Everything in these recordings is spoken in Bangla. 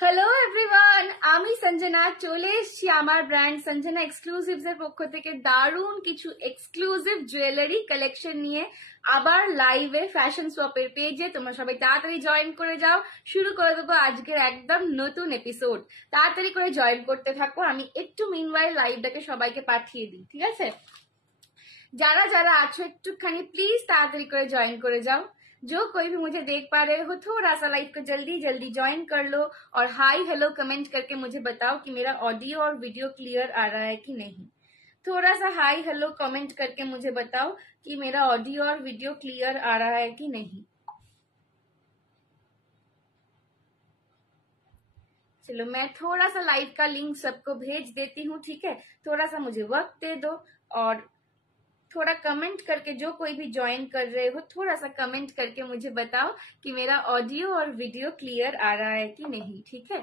হ্যালো এভরিওয়ান, আমি সঞ্জনা চলে এসেছি আমার ব্র্যান্ড সঞ্জনা এক্সক্লুসিভস এর পক্ষ থেকে দারুণ কিছু এক্সক্লুসিভ জুয়েলারি কালেকশন নিয়ে আবার লাইভে ফ্যাশন সোয়াপের পেজে। তোমরা সবাই তাড়াতাড়ি জয়েন করে যাও। শুরু করে দেবো আজকের একদম নতুন এপিসোড। তাড়াতাড়ি করে জয়েন করতে থাকো। আমি একটু মিনওয়াইল লাইভটাকে সবাইকে পাঠিয়ে দিই, ঠিক আছে? যারা যারা আছো একটুখানি प्लीज ताड़ाताड़ी করে জয়েন করে যাও। जो कोई भी मुझे देख पा रहे हो थोड़ा सा लाइव को जल्दी जल्दी ज्वाइन कर लो और हाई हेलो कमेंट करके मुझे बताओ कि मेरा ऑडियो और वीडियो क्लियर आ रहा है कि नहीं। थोड़ा सा हाई हेलो कमेंट करके मुझे बताओ कि मेरा ऑडियो और वीडियो क्लियर आ रहा है कि नहीं। चलो मैं थोड़ा सा लाइव का लिंक सबको भेज देती हूँ, ठीक है? थोड़ा सा मुझे वक्त दे दो और थोड़ा कमेंट करके, जो कोई भी ज्वाइन कर रहे हो थोड़ा सा कमेंट करके मुझे बताओ कि मेरा ऑडियो और वीडियो क्लियर आ रहा है कि नहीं, ठीक है?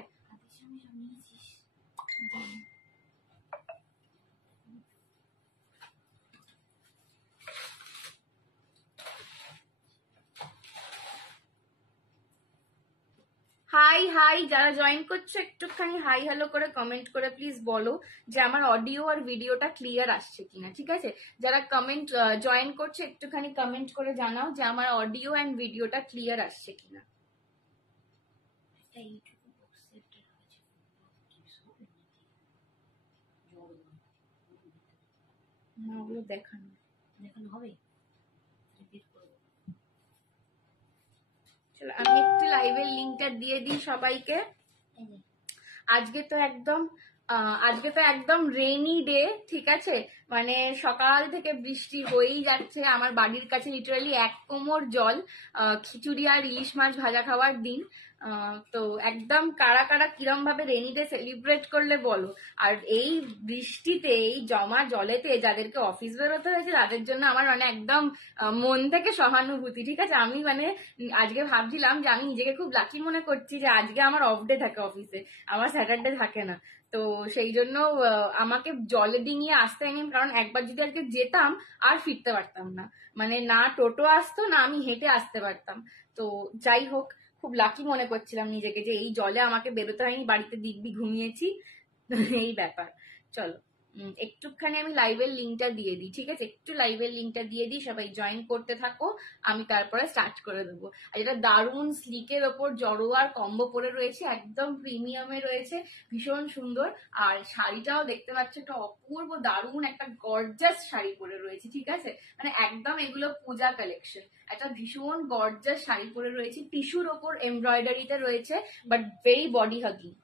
হাই হাই, যারা জয়েন করছো একটুখানি হাই হ্যালো করে কমেন্ট করে প্লিজ বলো যে আমার অডিও আর ভিডিওটা ক্লিয়ার আসছে কিনা, ঠিক আছে? যারা কমেন্ট জয়েন করছো একটুখানি কমেন্ট করে জানাও যে আমার অডিও এন্ড ভিডিওটা ক্লিয়ার আসছে কিনা। না, ওগুলো দেখানো দেখানো হবে। চলো আমি একটু লাইভের লিঙ্কটা দিয়ে দিই সবাইকে। আজকে তো একদম রেইনি ডে, ঠিক আছে? মানে সকাল থেকে বৃষ্টি হয়েই যাচ্ছে। আমার বাড়ির কাছে লিটারালি এক কোমর জল। খিচুড়ি আর ইলিশ মাছ ভাজা খাওয়ার দিন। তো একদম কারা কারা কিরম ভাবে রেইনি ডে সেলিব্রেট করলে বলো। আর এই বৃষ্টিতে, এই জমা জলেতে যাদেরকে অফিস বেরোতে হয়েছে তাদের জন্য আমার মানে একদম মন থেকে সহানুভূতি, ঠিক আছে? আমি মানে আজকে ভাবছিলাম যে আমি নিজেকে খুব লাকি মনে করছি যে আজকে আমার অফ ডে থাকে অফিসে, আমার স্যাটারডে থাকে না। তো সেই জন্য আমাকে জলে ডিঙিয়ে আসতে হয়নি, কারণ একবার যদি আজকে যেতাম আর ফিরতে পারতাম না। মানে না টোটো আসতো, না আমি হেঁটে আসতে পারতাম। তো যাই হোক, খুব লাকি মনে করছিলাম নিজেকে যে এই জলে আমাকে বেরোতে হয়নি, বাড়িতে দিব্যি ঘুমিয়েছি। এই ব্যাপার। চলো একটুখানি আমি লাইভের লিঙ্কটা দিয়ে দিই, ঠিক আছে? একটু লাইভের লিঙ্কটা দিয়ে দিই, সবাই জয়েন করতে থাকো, আমি তারপরে স্টার্ট করে দেবো। আর এটা দারুণ স্লিকের ওপর জড়োয়ার কম্বো পরে রয়েছে, একদম প্রিমিয়ামে রয়েছে, ভীষণ সুন্দর। আর শাড়িটাও দেখতে পাচ্ছ, একটা অপূর্ব দারুণ একটা গর্জাস শাড়ি পরে রয়েছে, ঠিক আছে? মানে একদম এগুলো পূজা কালেকশন। একটা ভীষণ গর্জাস শাড়ি পরে রয়েছে, টিস্যুর ওপর এমব্রয়ডারিতে রয়েছে, but very body hugging.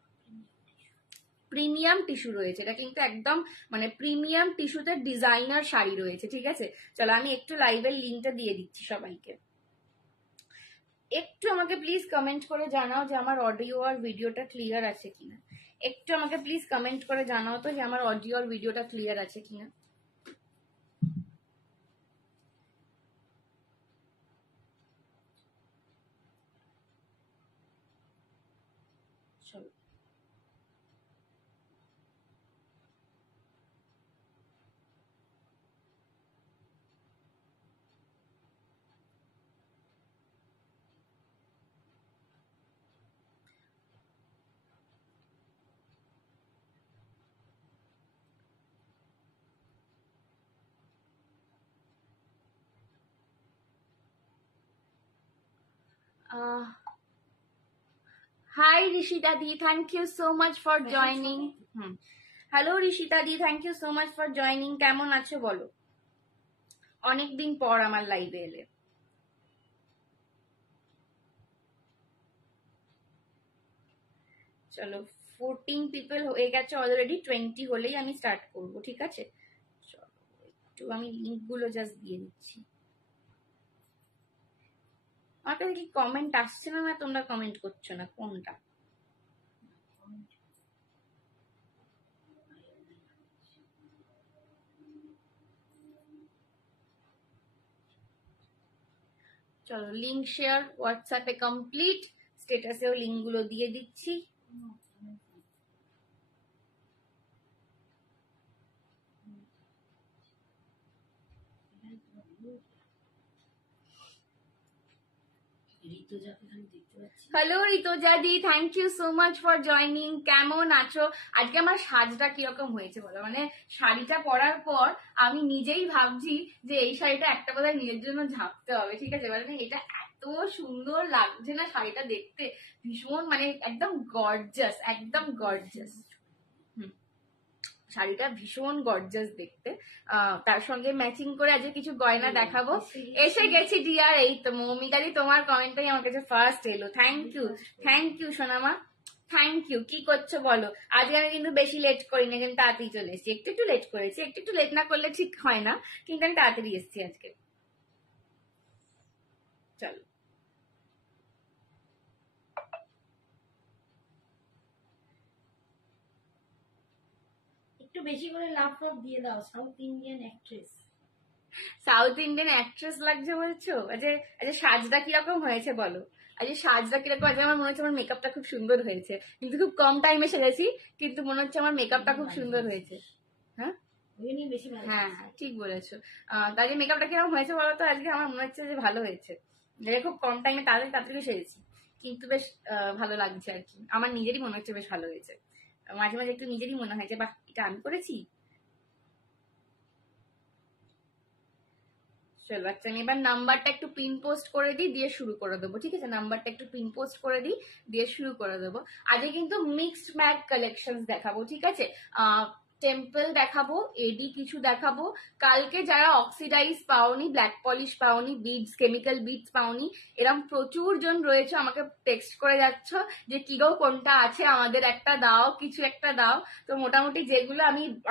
Premium tissue রয়েছে, এটা কিন্তু একদম মানে প্রিমিয়াম টিস্যুতে ডিজাইনার শাড়ি রয়েছে, ঠিক আছে? চলো আমি একটু লাইভের লিঙ্কটা দিয়ে দিচ্ছি সবাইকে। একটু আমাকে প্লিজ কমেন্ট করে জানাও যে আমার অডিও আর ভিডিওটা ক্লিয়ার আছে কিনা। একটু আমাকে প্লিজ কমেন্ট করে জানাও তো যে আমার অডিও আর ভিডিওটা ক্লিয়ার আছে কিনা। চলো হাই ঋষিতা দি, thank you so much for joining. Hello Rishita দি, thank you so much for joining. কেমন আছো বলো? অনেকদিন পর আমার লাইভে এলে। চলো 14 পিপল হয়ে গেছে অলরেডি, 20 হলেই আমি স্টার্ট করবো, ঠিক আছে? চলো একটু আমি লিঙ্ক গুলো জাস্ট দিয়ে দিচ্ছি। আমার কাছে কি কমেন্ট আসছে না, না তোমরা কমেন্ট করছো না, কোনটা? চলো লিঙ্ক শেয়ার হোয়াটসঅ্যাপে কমপ্লিট, স্টেটাসেও লিঙ্ক গুলো দিয়ে দিচ্ছি। হ্যালো ঋতুজা দি, thank you so much for joining. কেমন আছো? আজকে আমার সাজটা কিরকম হয়েছে বলো? মানে শাড়িটা পরার পর আমি নিজেই ভাবছি যে এই শাড়িটা একটা বোধহয় নিজের জন্য ঝাঁপতে হবে, ঠিক আছে? মানে এটা এত সুন্দর লাগছে না শাড়িটা দেখতে, ভীষণ মানে একদম গর্জাস, একদম গর্জাস। শাড়িটা ভীষণ গর্জাস দেখতে। তার সঙ্গে ম্যাচিং করে আজকে কিছু গয়না দেখাবো। এসে গেছি ডিয়ার, এই তো মৌমিতাদি, তোমার কমেন্টটাই আমার কাছে ফার্স্ট এলো। থ্যাংক ইউ সোনামা, থ্যাংক ইউ। কি করছো বলো? আজকে আমি কিন্তু বেশি লেট করিনি, কিন্তু তাড়াতাড়ি চলে এসেছি। একটু লেট করেছি, একটু লেট না করলে ঠিক হয় না, কিন্তু আমি তাড়াতাড়ি এসেছি আজকে। চলো একটু বেশি করে লাভ ফাভ দিয়ে দাও। South Indian actress. South Indian actress লাগছে বলছো? আচ্ছা আচ্ছা, সাজটা কিরকম হয়েছে বলো? আজকে সাজটা কিরকম? আজকে আমার মনে হচ্ছে আমার মেকআপটা খুব সুন্দর হয়েছে, কিন্তু খুব কম টাইমে সেরেছি, কিন্তু মনে হচ্ছে আমার মেকআপটা খুব সুন্দর হয়েছে। হ্যাঁ হ্যাঁ হ্যাঁ, ঠিক বলেছো। তাহলে মেকআপটা কিরকম হয়েছে বলো তো? আজকে আমার মনে হচ্ছে যে ভালো হয়েছে, খুব কম টাইমে তাড়াতাড়ি সেরেছি, কিন্তু বেশ ভালো লাগছে আর কি। আমার নিজেরই মনে হচ্ছে বেশ ভালো হয়েছে। মাঝে মাঝে একটু নিজেরই মনে হয় যে বাহ, এটা আমি করেছি। চলো আচ্ছা, আমি এবার নাম্বারটা একটু পিন পোস্ট করে দিই, দিয়ে শুরু করে দেবো, ঠিক আছে? নাম্বারটা একটু পিন পোস্ট করে দিই, দিয়ে শুরু করে দেবো। আজকে কিন্তু মিক্সড ম্যাগ কালেকশন দেখাবো, ঠিক আছে? টেম্পল দেখাবো, এডি কিছু দেখাবো। কালকে যারা অক্সিডাইজ পাওনি, ব্ল্যাক পলিশ পাওনি, বিডস, কেমিক্যাল বিডস পাওনি, এরকম প্রচুর জন রয়েছে, আমাকে টেক্সট করে যাচ্ছ যে কি গো কোনটা আছে, আমাদের একটা দাও, কিছু একটা দাও। তো মোটামুটি যেগুলো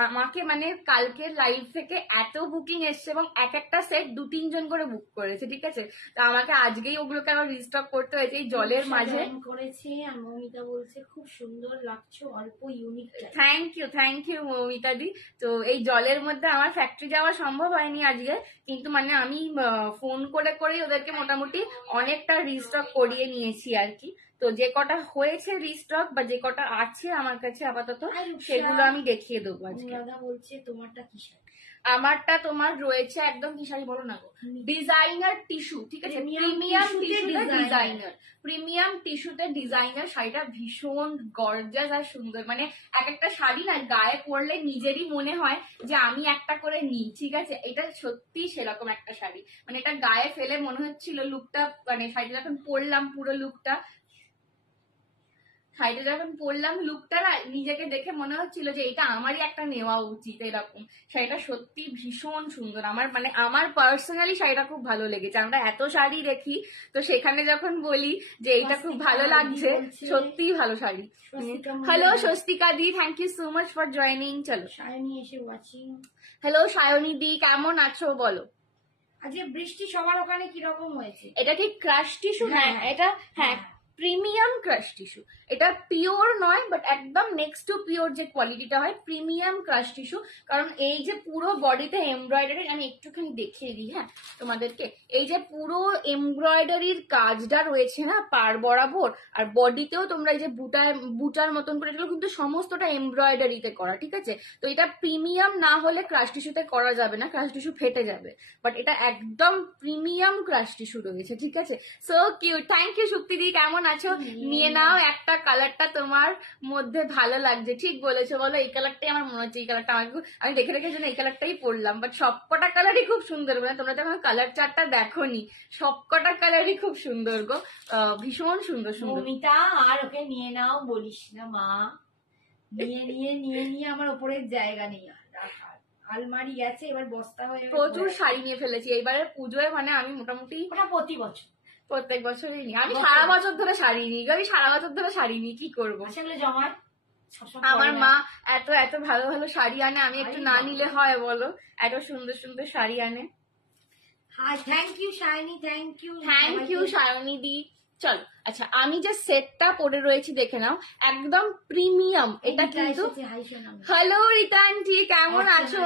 আমাকে মানে কালকে লাইভ থেকে এত বুকিং এসছে, এবং এক একটা সেট 2-3 জন করে বুক করেছে, ঠিক আছে? তো আমাকে আজকেই ওগুলোকে আবার রিস্টক করতে হয়েছে এই জলের মাঝে। করেছে আর মৌমিতা বলছে খুব সুন্দর লাগছে, অল্প ইউনিক। থ্যাংক ইউ মৌমিতা দি। তো এই জলের মধ্যে আমার ফ্যাক্টরি যাওয়া সম্ভব হয়নি আজকে, কিন্তু মানে আমি ফোন করে করেই ওদেরকে মোটামুটি অনেকটা রিস্টক করিয়ে নিয়েছি আর কি। তো যে কটা হয়েছে রিস্টক বা যে কটা আছে আমার কাছে আপাতত, সেগুলো আমি দেখিয়ে দেবো আজকে। বলছে তোমারটা কি শাড়ি? আমারটা তোমার রয়েছে একদম কি শাড়ি বলো না গো, ডিজাইনার টিস্যু, ঠিক আছে? প্রিমিয়াম টিস্যুতে ডিজাইনার, প্রিমিয়াম টিস্যুতে ডিজাইনার। শাড়িটা ভীষণ গর্জাস আর সুন্দর, মানে এক একটা শাড়ি না গায়ে পরলে নিজেরই মনে হয় যে আমি একটা করে নিই, ঠিক আছে? এটা সত্যি সেরকম একটা শাড়ি, মানে এটা গায়ে ফেলে মনে হচ্ছিল লুকটা, মানে শাড়িটা যখন পরলাম পুরো লুকটা, শাড়িটা যখন পরলাম লুকটা না নিজেকে দেখে মনে হচ্ছিল যে এটা আমারই একটা নেওয়া উচিত এরকম। শাড়িটা সত্যি ভীষণ সুন্দর, আমার মানে আমার পার্সোনালি শাড়িটা খুব ভালো লেগেছে। আমরা এত শাড়ি দেখি, তো সেখানে যখন বলি যে এইটা খুব ভালো লাগছে, সত্যিই ভালো শাড়ি। হ্যালো স্বস্তিকা দি, thank you so much for joining. চলো সায়নী এসে ওয়াচিং। হ্যালো সায়নী দি, কেমন আছো বলো? আজকে বৃষ্টি সবার ওখানে কিরকম হয়েছে? এটা কি ক্রাশ টিস্যু? হ্যাঁ এটা, হ্যাঁ প্রিমিয়াম ক্রাশ টিস্যু। এটা পিওর নয়, বাট একদম নেক্সট টু পিওর যে কোয়ালিটিটা হয়, প্রিমিয়াম ক্রাশ টিস্যু। কারণ এই যে পুরো বডিতে এমব্রয়ডারি, আমি একটুখানি দেখিয়ে দিই হ্যাঁ তোমাদেরকে, এই যে পুরো এমব্রয়ডারির কাজটা রয়েছে না পার বরাবর, আর বডিতেও তোমরা এই যে বুটার মতন করে, এগুলো কিন্তু সমস্তটা এমব্রয়ডারিতে করা, ঠিক আছে? তো এটা প্রিমিয়াম না হলে ক্রাশ টিস্যুতে করা যাবে না, ক্রাশ টিস্যু ফেটে যাবে, বাট এটা একদম প্রিমিয়াম ক্রাশ টিস্যু রয়েছে, ঠিক আছে? সো কিউট, থ্যাংক ইউ শুক্তিদি, কেমন আছো? নিয়ে নাও একটা, কালারটা তোমার মধ্যে ভালো লাগছে, ঠিক বলেছো। বলো এই কালারটাই আমার মনে হচ্ছে, এই কালারটা আমি দেখে রেখে জন্য এই কালারটাই পরলাম, বাট সবকটা কালারই খুব সুন্দর, মানে তোমরা যখন কালার চার্টটা দেখোনি, সবকটা কালারই খুব সুন্দর গো, ভীষণ সুন্দর সুন্দর। মৌমিতা আর ওকে নিয়ে নাও বলিস না মা, নিয়ে আমার ওপরের জায়গা নেই, আলমারি গেছে, এবার বস্তা হয়ে প্রচুর শাড়ি নিয়ে ফেলেছি এইবারে পুজোয়, মানে আমি মোটামুটি প্রতি বছর প্রত্যেক বছরই নিই, আমি সারা বছর ধরে শাড়ি নিই, আমি সারা বছর ধরে শাড়ি নিই, কি করবো? সেগুলো জমায় আমার মা এত এত ভালো ভালো শাড়ি আনে, আমি একটু না নিলে হয় বলো? এত সুন্দর সুন্দর শাড়ি আনে। Hi, thank you Shaini, thank you Sayani di, চলো আচ্ছা, আমি যে সেটটা পরে রয়েছি দেখে নাও, একদম প্রিমিয়াম। এটা কিন্তু হ্যালো রীতা আন্টি কেমন আছো?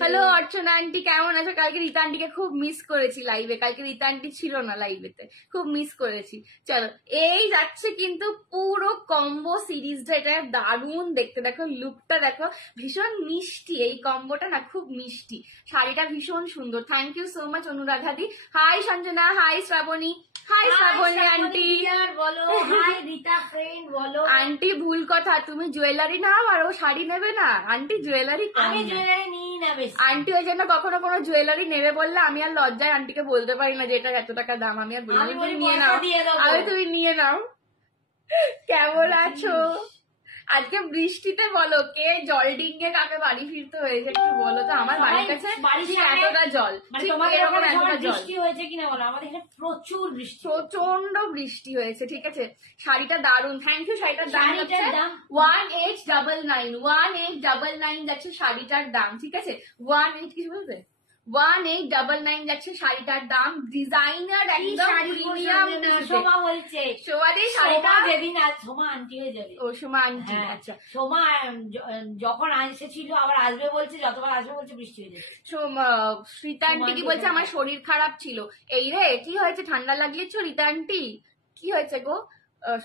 হ্যালো অর্চনা আন্টি কেমন আছো? কালকে রীতা আন্টিকে খুব মিস করেছি লাইভে, কালকে রীতা আন্টি ছিল না লাইভেতে, খুব মিস করেছি। চলো এই যাচ্ছে কিন্তু পুরো কম্বো সিরিজটা, এটা দারুণ দেখতে, দেখো লুকটা দেখো, ভীষণ মিষ্টি এই কম্বোটা না, খুব মিষ্টি। শাড়িটা ভীষণ সুন্দর। থ্যাংক ইউ সো মাচ অনুরাধাদি। Hi Sanjana, hi Shrabani, hi Shrabani aunty বলো, হাই রীতা ফ্রেন্ড বলো। আন্টি ভুল কথা, তুমি জুয়েলারি নাও আর ও শাড়ি নেবে না। আন্টি জুয়েলারি আমি জুয়েলারি নিই না বেশি। আন্টি ওই জন্য কখনো কোনো জুয়েলারি নেবে বললে আমি আর লজ্জায় আন্টিকে বলতে পারি না যে এটা এত টাকা দাম, আমি আর বলি তুমি নিয়ে নাও, আরে তুমি নিয়ে নাও। কেমন আছো? আজকে বৃষ্টিতে বলো কে জল ডিঙ্গে কাকে বাড়ি ফিরতে হয়েছে একটু বলো তো। আমার বাড়ির কাছে এতটা জল, বৃষ্টি হয়েছে কিনা বলো। আমাদের এখানে প্রচুর বৃষ্টি, প্রচন্ড বৃষ্টি হয়েছে। ঠিক আছে, শাড়িটা দারুণ, থ্যাংক ইউ। শাড়িটার দাম হচ্ছে 1899, 1899 যাচ্ছে শাড়িটার দাম। ঠিক আছে, 18 কিছু বলবে, 1899 যাচ্ছে শাড়িটার দাম। ডিজাইনার একদম প্রিমিয়াম। সোমা বলছে, সোমাদের শাড়িটা যেদিন আজ সোমা আন্টি হয়ে যাবে। ও সোমা আন্টি, আচ্ছা। সোমা যখন এসেছিল আবার আসবে বলছে, যতবার আসবে বলছে বৃষ্টি হয়ে যাবে। রীতা আন্টি কি বলছে, আমার শরীর খারাপ ছিল। এই রে কি হয়েছে, ঠান্ডা লাগিয়েছো রীতা আন্টি? কি হয়েছে গো?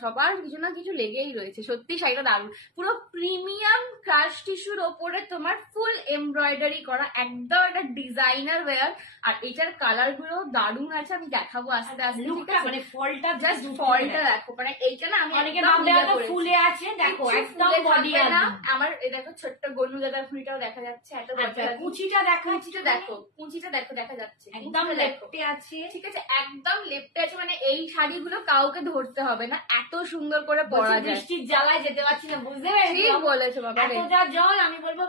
সবার কিছু না কিছু লেগেই রয়েছে। সত্যি শাড়িটা দারুণ, পুরো প্রিমিয়াম ক্রাশ টিস্যুর ওপরে তোমার ফুল এমব্রয়ডারি করা, একদম একটা ডিজাইনার ওয়্যার। আর এটার কালার গুলো দারুণ আছে, আমি দেখাবো আস্তে আস্তে। মানে ফলটা জাস্ট ফলটা দেখো, মানে এইটা না আমি অনেকে ফুলে আছে, দেখো একদম বডি না। আমার এই দেখো ছোট্ট গনু দাদার ফুলটাও দেখা যাচ্ছে, এত কুচিটা দেখো, কুচিটা দেখো, কুচিটা দেখো, দেখা যাচ্ছে একদম লেফটে আছে। ঠিক আছে, একদম লেফটে আছে, মানে এই শাড়িগুলো কাউকে ধরতে হবে না, এত সুন্দর করে পরা যায়। বৃষ্টির জ্বালায় যেতে পারছি না, বুঝতে পেরেছি? ঠিক বলেছো বাবা, এতটা জল। আমি বলবো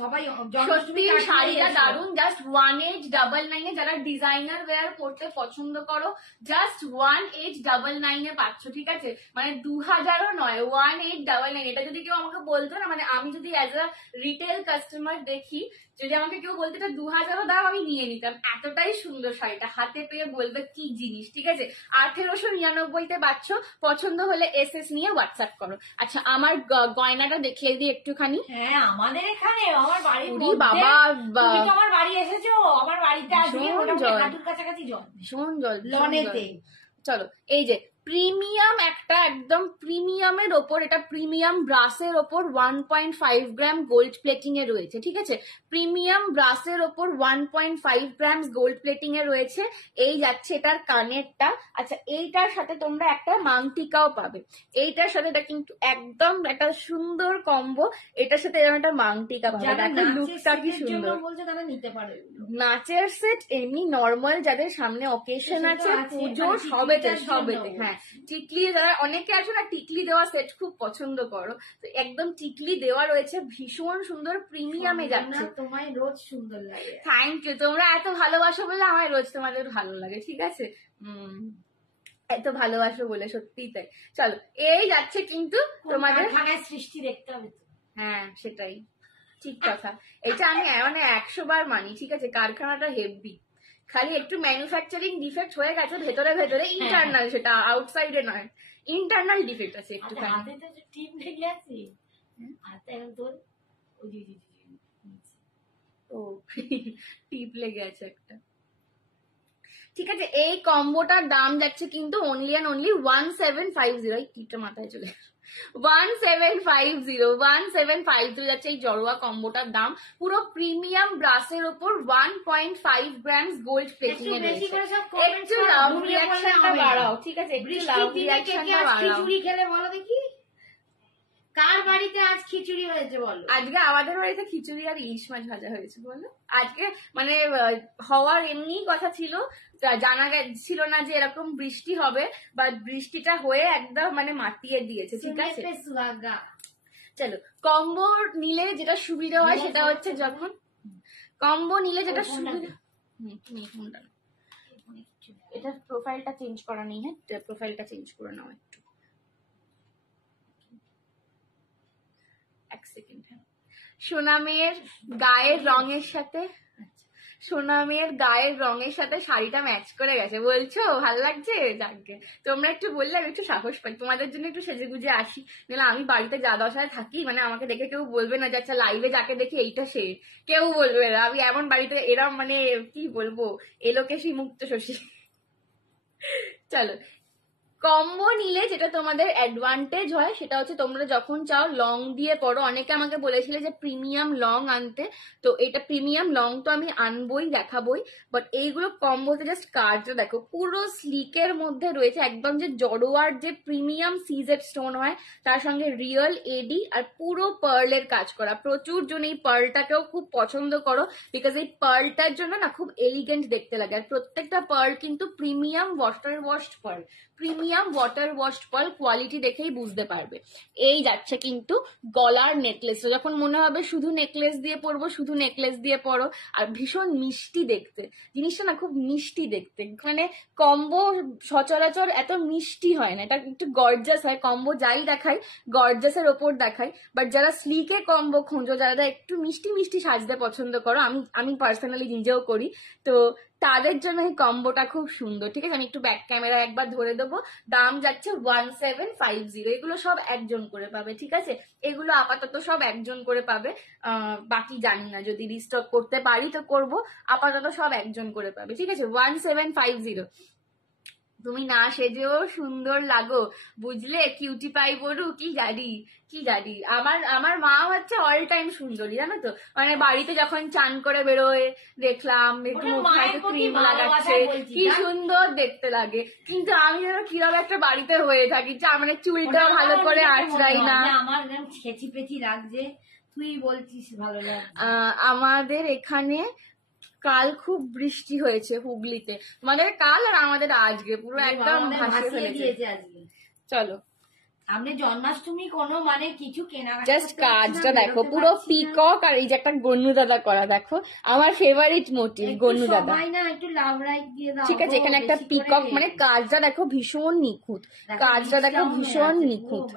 সবাই সত্যি শাড়িটা দারুণ। জাস্ট 1899 এ যারা ডিজাইনার ওয়্যার পড়তে পছন্দ করো, জাস্ট 1899 এ পাচ্ছ। ঠিক আছে, মানে 2000ও নয়, 1899। এটা যদি কেউ আমাকে বলতো না, মানে আমি যদি অ্যাজ আ রিটেল কাস্টমার দেখি, যদি আমাকে কেউ বলতো এটা 2000ও দাম, আমি নিয়ে নিতাম। এতটাই সুন্দর শাড়িটা, হাতে পেয়ে বলবে কি জিনিস। ঠিক আছে, 1899 পাচ্ছ। পছন্দ হলে এসএস নিয়ে হোয়াটসঅ্যাপ করো। আচ্ছা, আমার গয়নাটা দেখিয়ে দিই একটুখানি। হ্যাঁ, আমাদের এখানে আমার বাড়ির বাবা, তুমি তো আমার বাড়ি এসেছো, আমার বাড়িতে আজকে হাঁটুর কাছাকাছি জল, ভীষণ জল লনেতে। চলো, এই যে প্রিমিয়াম একটা, একদম প্রিমিয়ামের ওপর, এটা প্রিমিয়াম ব্রাসের ওপর 1.5 গ্রাম গোল্ড প্লেটিং এ রয়েছে। ঠিক আছে, প্রিমিয়াম ব্রাসের ওপর 1.5 গ্রাম গোল্ড প্লেটিং এ রয়েছে। এই যাচ্ছে এটার কানেরটা। আচ্ছা, এইটার সাথে তোমরা একটা মাংটিকাও পাবে। এইটার সাথে এটা কিন্তু একদম একটা সুন্দর কম্বো, এটার সাথে এরকম একটা মাংটিকা পাবে। দেখো লুকটা কি সুন্দর। বলছে তারা নিতে পারে নাচের সেট, এমনি নর্মাল যাদের সামনে অকেশন আছে, পুজো, সবেতে সবেতে। হ্যাঁ, টিকলি, যারা অনেকে আছে না টিকলি দেওয়া সেট খুব পছন্দ করো, তো একদম টিকলি দেওয়া রয়েছে, ভীষণ সুন্দর প্রিমিয়ামে যাচ্ছে। তোমায় রোজ সুন্দর লাগে। থ্যাংক ইউ, তোমরা এত ভালোবাসো বলে আমার রোজ তোমাদের ভালো লাগে। ঠিক আছে, এত ভালোবাসো বলে, সত্যিই তাই। চলো, এই যাচ্ছে কিন্তু তোমাদের সৃষ্টি দেখতে হবে। হ্যাঁ, সেটাই ঠিক কথা। এটা আমি মানে 100 বার মানি। ঠিক আছে, কারখানাটা হেভি, খালি একটু ম্যানুফ্যাকচারিং ডিফেক্ট হয়ে গেছে ভেতরে ভেতরে, ইন্টারনাল, সেটা আউটসাইডে নয়, ইন্টারনাল ডিফেক্ট আছে একটু। হাতে তো টিপ লেগে আছে, হাতে তোর ও টিপ লেগে আছে একটা। ঠিক আছে, এই কম্বোটার দাম যাচ্ছে কিন্তু অনলি অ্যান্ড অনলি 1750। এই টিপটা মাথায় চলে 1750 যাচ্ছে এই জড়োয়া কম্বোটার দাম। পুরো প্রিমিয়াম ব্রাসের ওপর 1.5 গ্রাম গোল্ড প্লেটিং এ রয়েছে। একটু লাভ রিঅ্যাকশনটা বাড়াও। ঠিক আছে, একটু লাভ রিঅ্যাকশনটা বাড়াও। খিচুড়ি খেলে বলো দেখি, কার বাড়িতে আজ খিচুড়ি হয়েছে বলো? আজকে আমাদের বাড়িতে খিচুড়ি আর ইলিশ মাছ ভাজা হয়েছে। বলো, আজকে মানে হওয়ার এমনি কথা ছিল, জানা ছিল না যে এরকম বৃষ্টি হবে, বা বৃষ্টিটা হয়ে একদম মানে মাতিয়ে দিয়েছে। ঠিক আছে, চলো, কম্বো নিলে যেটা সুবিধা হয় সেটা হচ্ছে, যখন কম্বো নিলে যেটা সুবিধা, এটা প্রোফাইলটা চেঞ্জ করা নেই। হ্যাঁ, প্রোফাইলটা চেঞ্জ করে নাও একটু, এক সেকেন্ড। হ্যাঁ, সোনামের গায়ের রঙের সাথে সোনা মেয়ের গায়ের রঙের সাথে শাড়িটা ম্যাচ করে গেছে, বলছো ভালো লাগছে? যাকে তোমরা একটু বললে আমি একটু সাহস পাই, তোমাদের জন্য একটু সেজে গুজে আসি, নাহলে আমি বাড়িতে যা দশায় থাকি, মানে আমাকে দেখে কেউ বলবে না যে আচ্ছা লাইভে যাকে দেখি এইটা সে, কেউ বলবে না। আমি এমন বাড়িতে এরম মানে কি বলবো, এলোকেশী মুক্ত শশী। চলো, কম্বো নিলে যেটা তোমাদের অ্যাডভান্টেজ হয় সেটা হচ্ছে তোমরা যখন চাও লং দিয়ে পরো। অনেকে আমাকে বলেছিলে যে প্রিমিয়াম লং আনতে, তো এটা প্রিমিয়াম লং তো আমি আনবোই, দেখাবোই, বাট এইগুলো কম্বোতে জাস্ট কার্ডটা দেখো, পুরো স্লিকের মধ্যে রয়েছে একদম যে জড়োয়ার যে প্রিমিয়াম সিজেড স্টোন হয়, তার সঙ্গে রিয়েল এডি আর পুরো পার্লের কাজ করা। প্রচুর জন এই পার্লটাকেও খুব পছন্দ করো, বিকজ এই পার্লটার জন্য না খুব এলিগেন্ট দেখতে লাগে। আর প্রত্যেকটা পার্ল কিন্তু premium water washed pearl, premium water washed pearl, quality দেখেই বুঝতে পারবে। এই যাচ্ছে কিন্তু গলার নেকলেস, যখন মনে হবে শুধু নেকলেস দিয়ে পরবো, শুধু নেকলেস দিয়ে পরো। আর ভীষণ মিষ্টি দেখতে জিনিসটা, না খুব মিষ্টি দেখতে, মানে কম্বো সচরাচর এত মিষ্টি হয় না, এটা একটু গর্জাস হয়। কম্বো যাই দেখাই গর্জাসের ওপর দেখাই, বাট যারা স্লিকে কম্বো খোঁজো, যারা একটু মিষ্টি মিষ্টি সাজতে পছন্দ করো, আমি পার্সোনালি নিজেও করি, তো তাদের জন্য এই কম্বোটা খুব সুন্দর। ঠিক আছে, আমি একটু ব্যাক ক্যামেরা একবার ধরে দেবো। দাম যাচ্ছে 1750, এগুলো সব একজন করে পাবে। ঠিক আছে, এগুলো আপাতত সব একজন করে পাবে, বাকি জানি না, যদি রিস্টক করতে পারি তো করব, আপাতত সব একজন করে পাবে। ঠিক আছে, 1750। তুমি না সেজেও সুন্দর লাগো, বুঝলে? কিউটি পাই বড়ু, কি গাড়ি কি গাড়ি। আমার মা হচ্ছে অল টাইম সুন্দরী, জানো তো, মানে বাড়িতে যখন চান করে বেরোয় দেখলাম একটু ক্রিম লাগাচ্ছে, কি সুন্দর দেখতে লাগে। কিন্তু আমি যেন কিরকম একটা বাড়িতে হয়ে থাকি, মানে চুলটা ভালো করে আঁচড়াই না, আমার ছেঁচি পেচি লাগছে, তুই বলছিস ভালো লাগছে। আমাদের এখানে কাল খুব বৃষ্টি হয়েছে হুগলিতে, তোমাদের কাল আর আমাদের আজকে পুরো একদম ভাসিয়ে ফেলেছে। চলো, সামনে জন্মাষ্টমী, কোনো মানে কিছু কেনা, জাস্ট কাজটা দেখো, পুরো পিকক, আর এই যে একটা গন্নু দাদা করা, দেখো আমার ফেভারিট মোটিভ গন্নু দাদা। একটু লাভ রাইট দিয়ে দাও। ঠিক আছে, এখানে একটা পিকক, মানে কাজটা দেখো ভীষণ নিখুঁত, কাজটা দেখো ভীষণ নিখুঁত।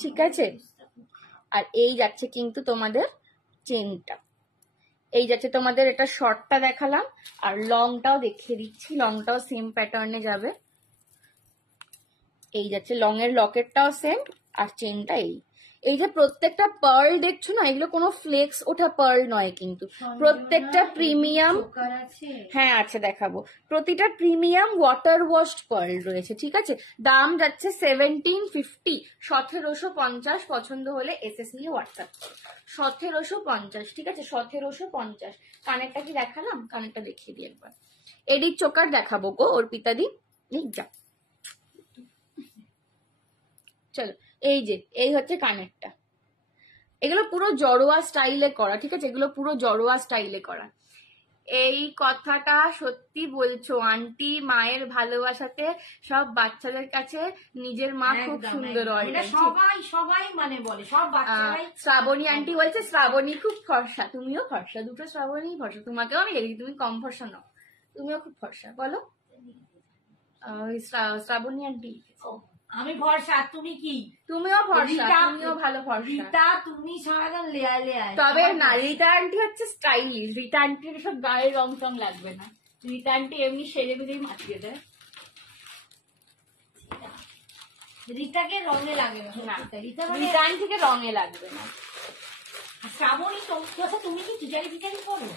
ঠিক আছে, আর এই যাচ্ছে কিন্তু তোমাদের চেনটা, এই যাচ্ছে তোমাদের, এটা শর্টটা দেখালাম, আর লংটাও দেখিয়ে দিচ্ছি, লংটাও সেম প্যাটার্নে যাবে। এই যাচ্ছে লং এর লকেটটাও সেম, আর চেনটা এই যে প্রত্যেকটা পার্ল দেখছো না, এগুলো কোনো ফ্লেক্স ওঠা পার্ল নয়, কিন্তু প্রত্যেকটা প্রিমিয়াম, হ্যাঁ আছে দেখাবো, প্রতিটা প্রিমিয়াম ওয়াটার ওয়াশড পার্ল রয়েছে। ঠিক আছে, দাম যাচ্ছে 1750, 1750। পছন্দ হলে এসএস নিয়ে হোয়াটসঅ্যাপ 1750। ঠিক আছে, 1750। কানেরটা কি দেখালাম? কানেরটা দেখিয়ে দিই একবার। এডিট চোকার দেখাবো গো অর্পিতাদি, যা। চলো, এই যে এই হচ্ছে কানেরটা, এগুলো পুরো জড়োয়া স্টাইলে করা। ঠিক আছে, এগুলো পুরো জড়োয়া স্টাইলে করা। এই কথাটা সত্যি বলছো আন্টি, মায়ের ভালোবাসাতে সব বাচ্চাদের কাছে নিজের মা খুব সুন্দর হয়, সবাই মানে বলে, সব বাচ্চারাই। শ্রাবণী আন্টি বলছে শ্রাবণী খুব ফর্সা, তুমিও ফর্সা, দুটো শ্রাবণী ফর্সা, তোমাকেও আমি দেখি, তুমি কম ফর্সা নাও, তুমিও খুব ফর্সা। বলো শ্রাবণী আন্টি, আমি ভরসা, তুমি কি? তুমিও ভরসা, তুমিও ভালো ভরসা। রীতা তুমি সারাদিন লেয়ায় লেয়ায়। তবে না, রীতা আন্টি হচ্ছে স্টাইলিশ, রীতা আন্টির সব গায়ের রং টং লাগবে না, রীতা আন্টি এমনি সেরে বেঁধেই মাতিয়ে দেয়। রীতাকে রঙে লাগে না, রীতা আন্টিকে রঙে লাগবে না। শ্রাবণী, তুমি কি টিচারি করো?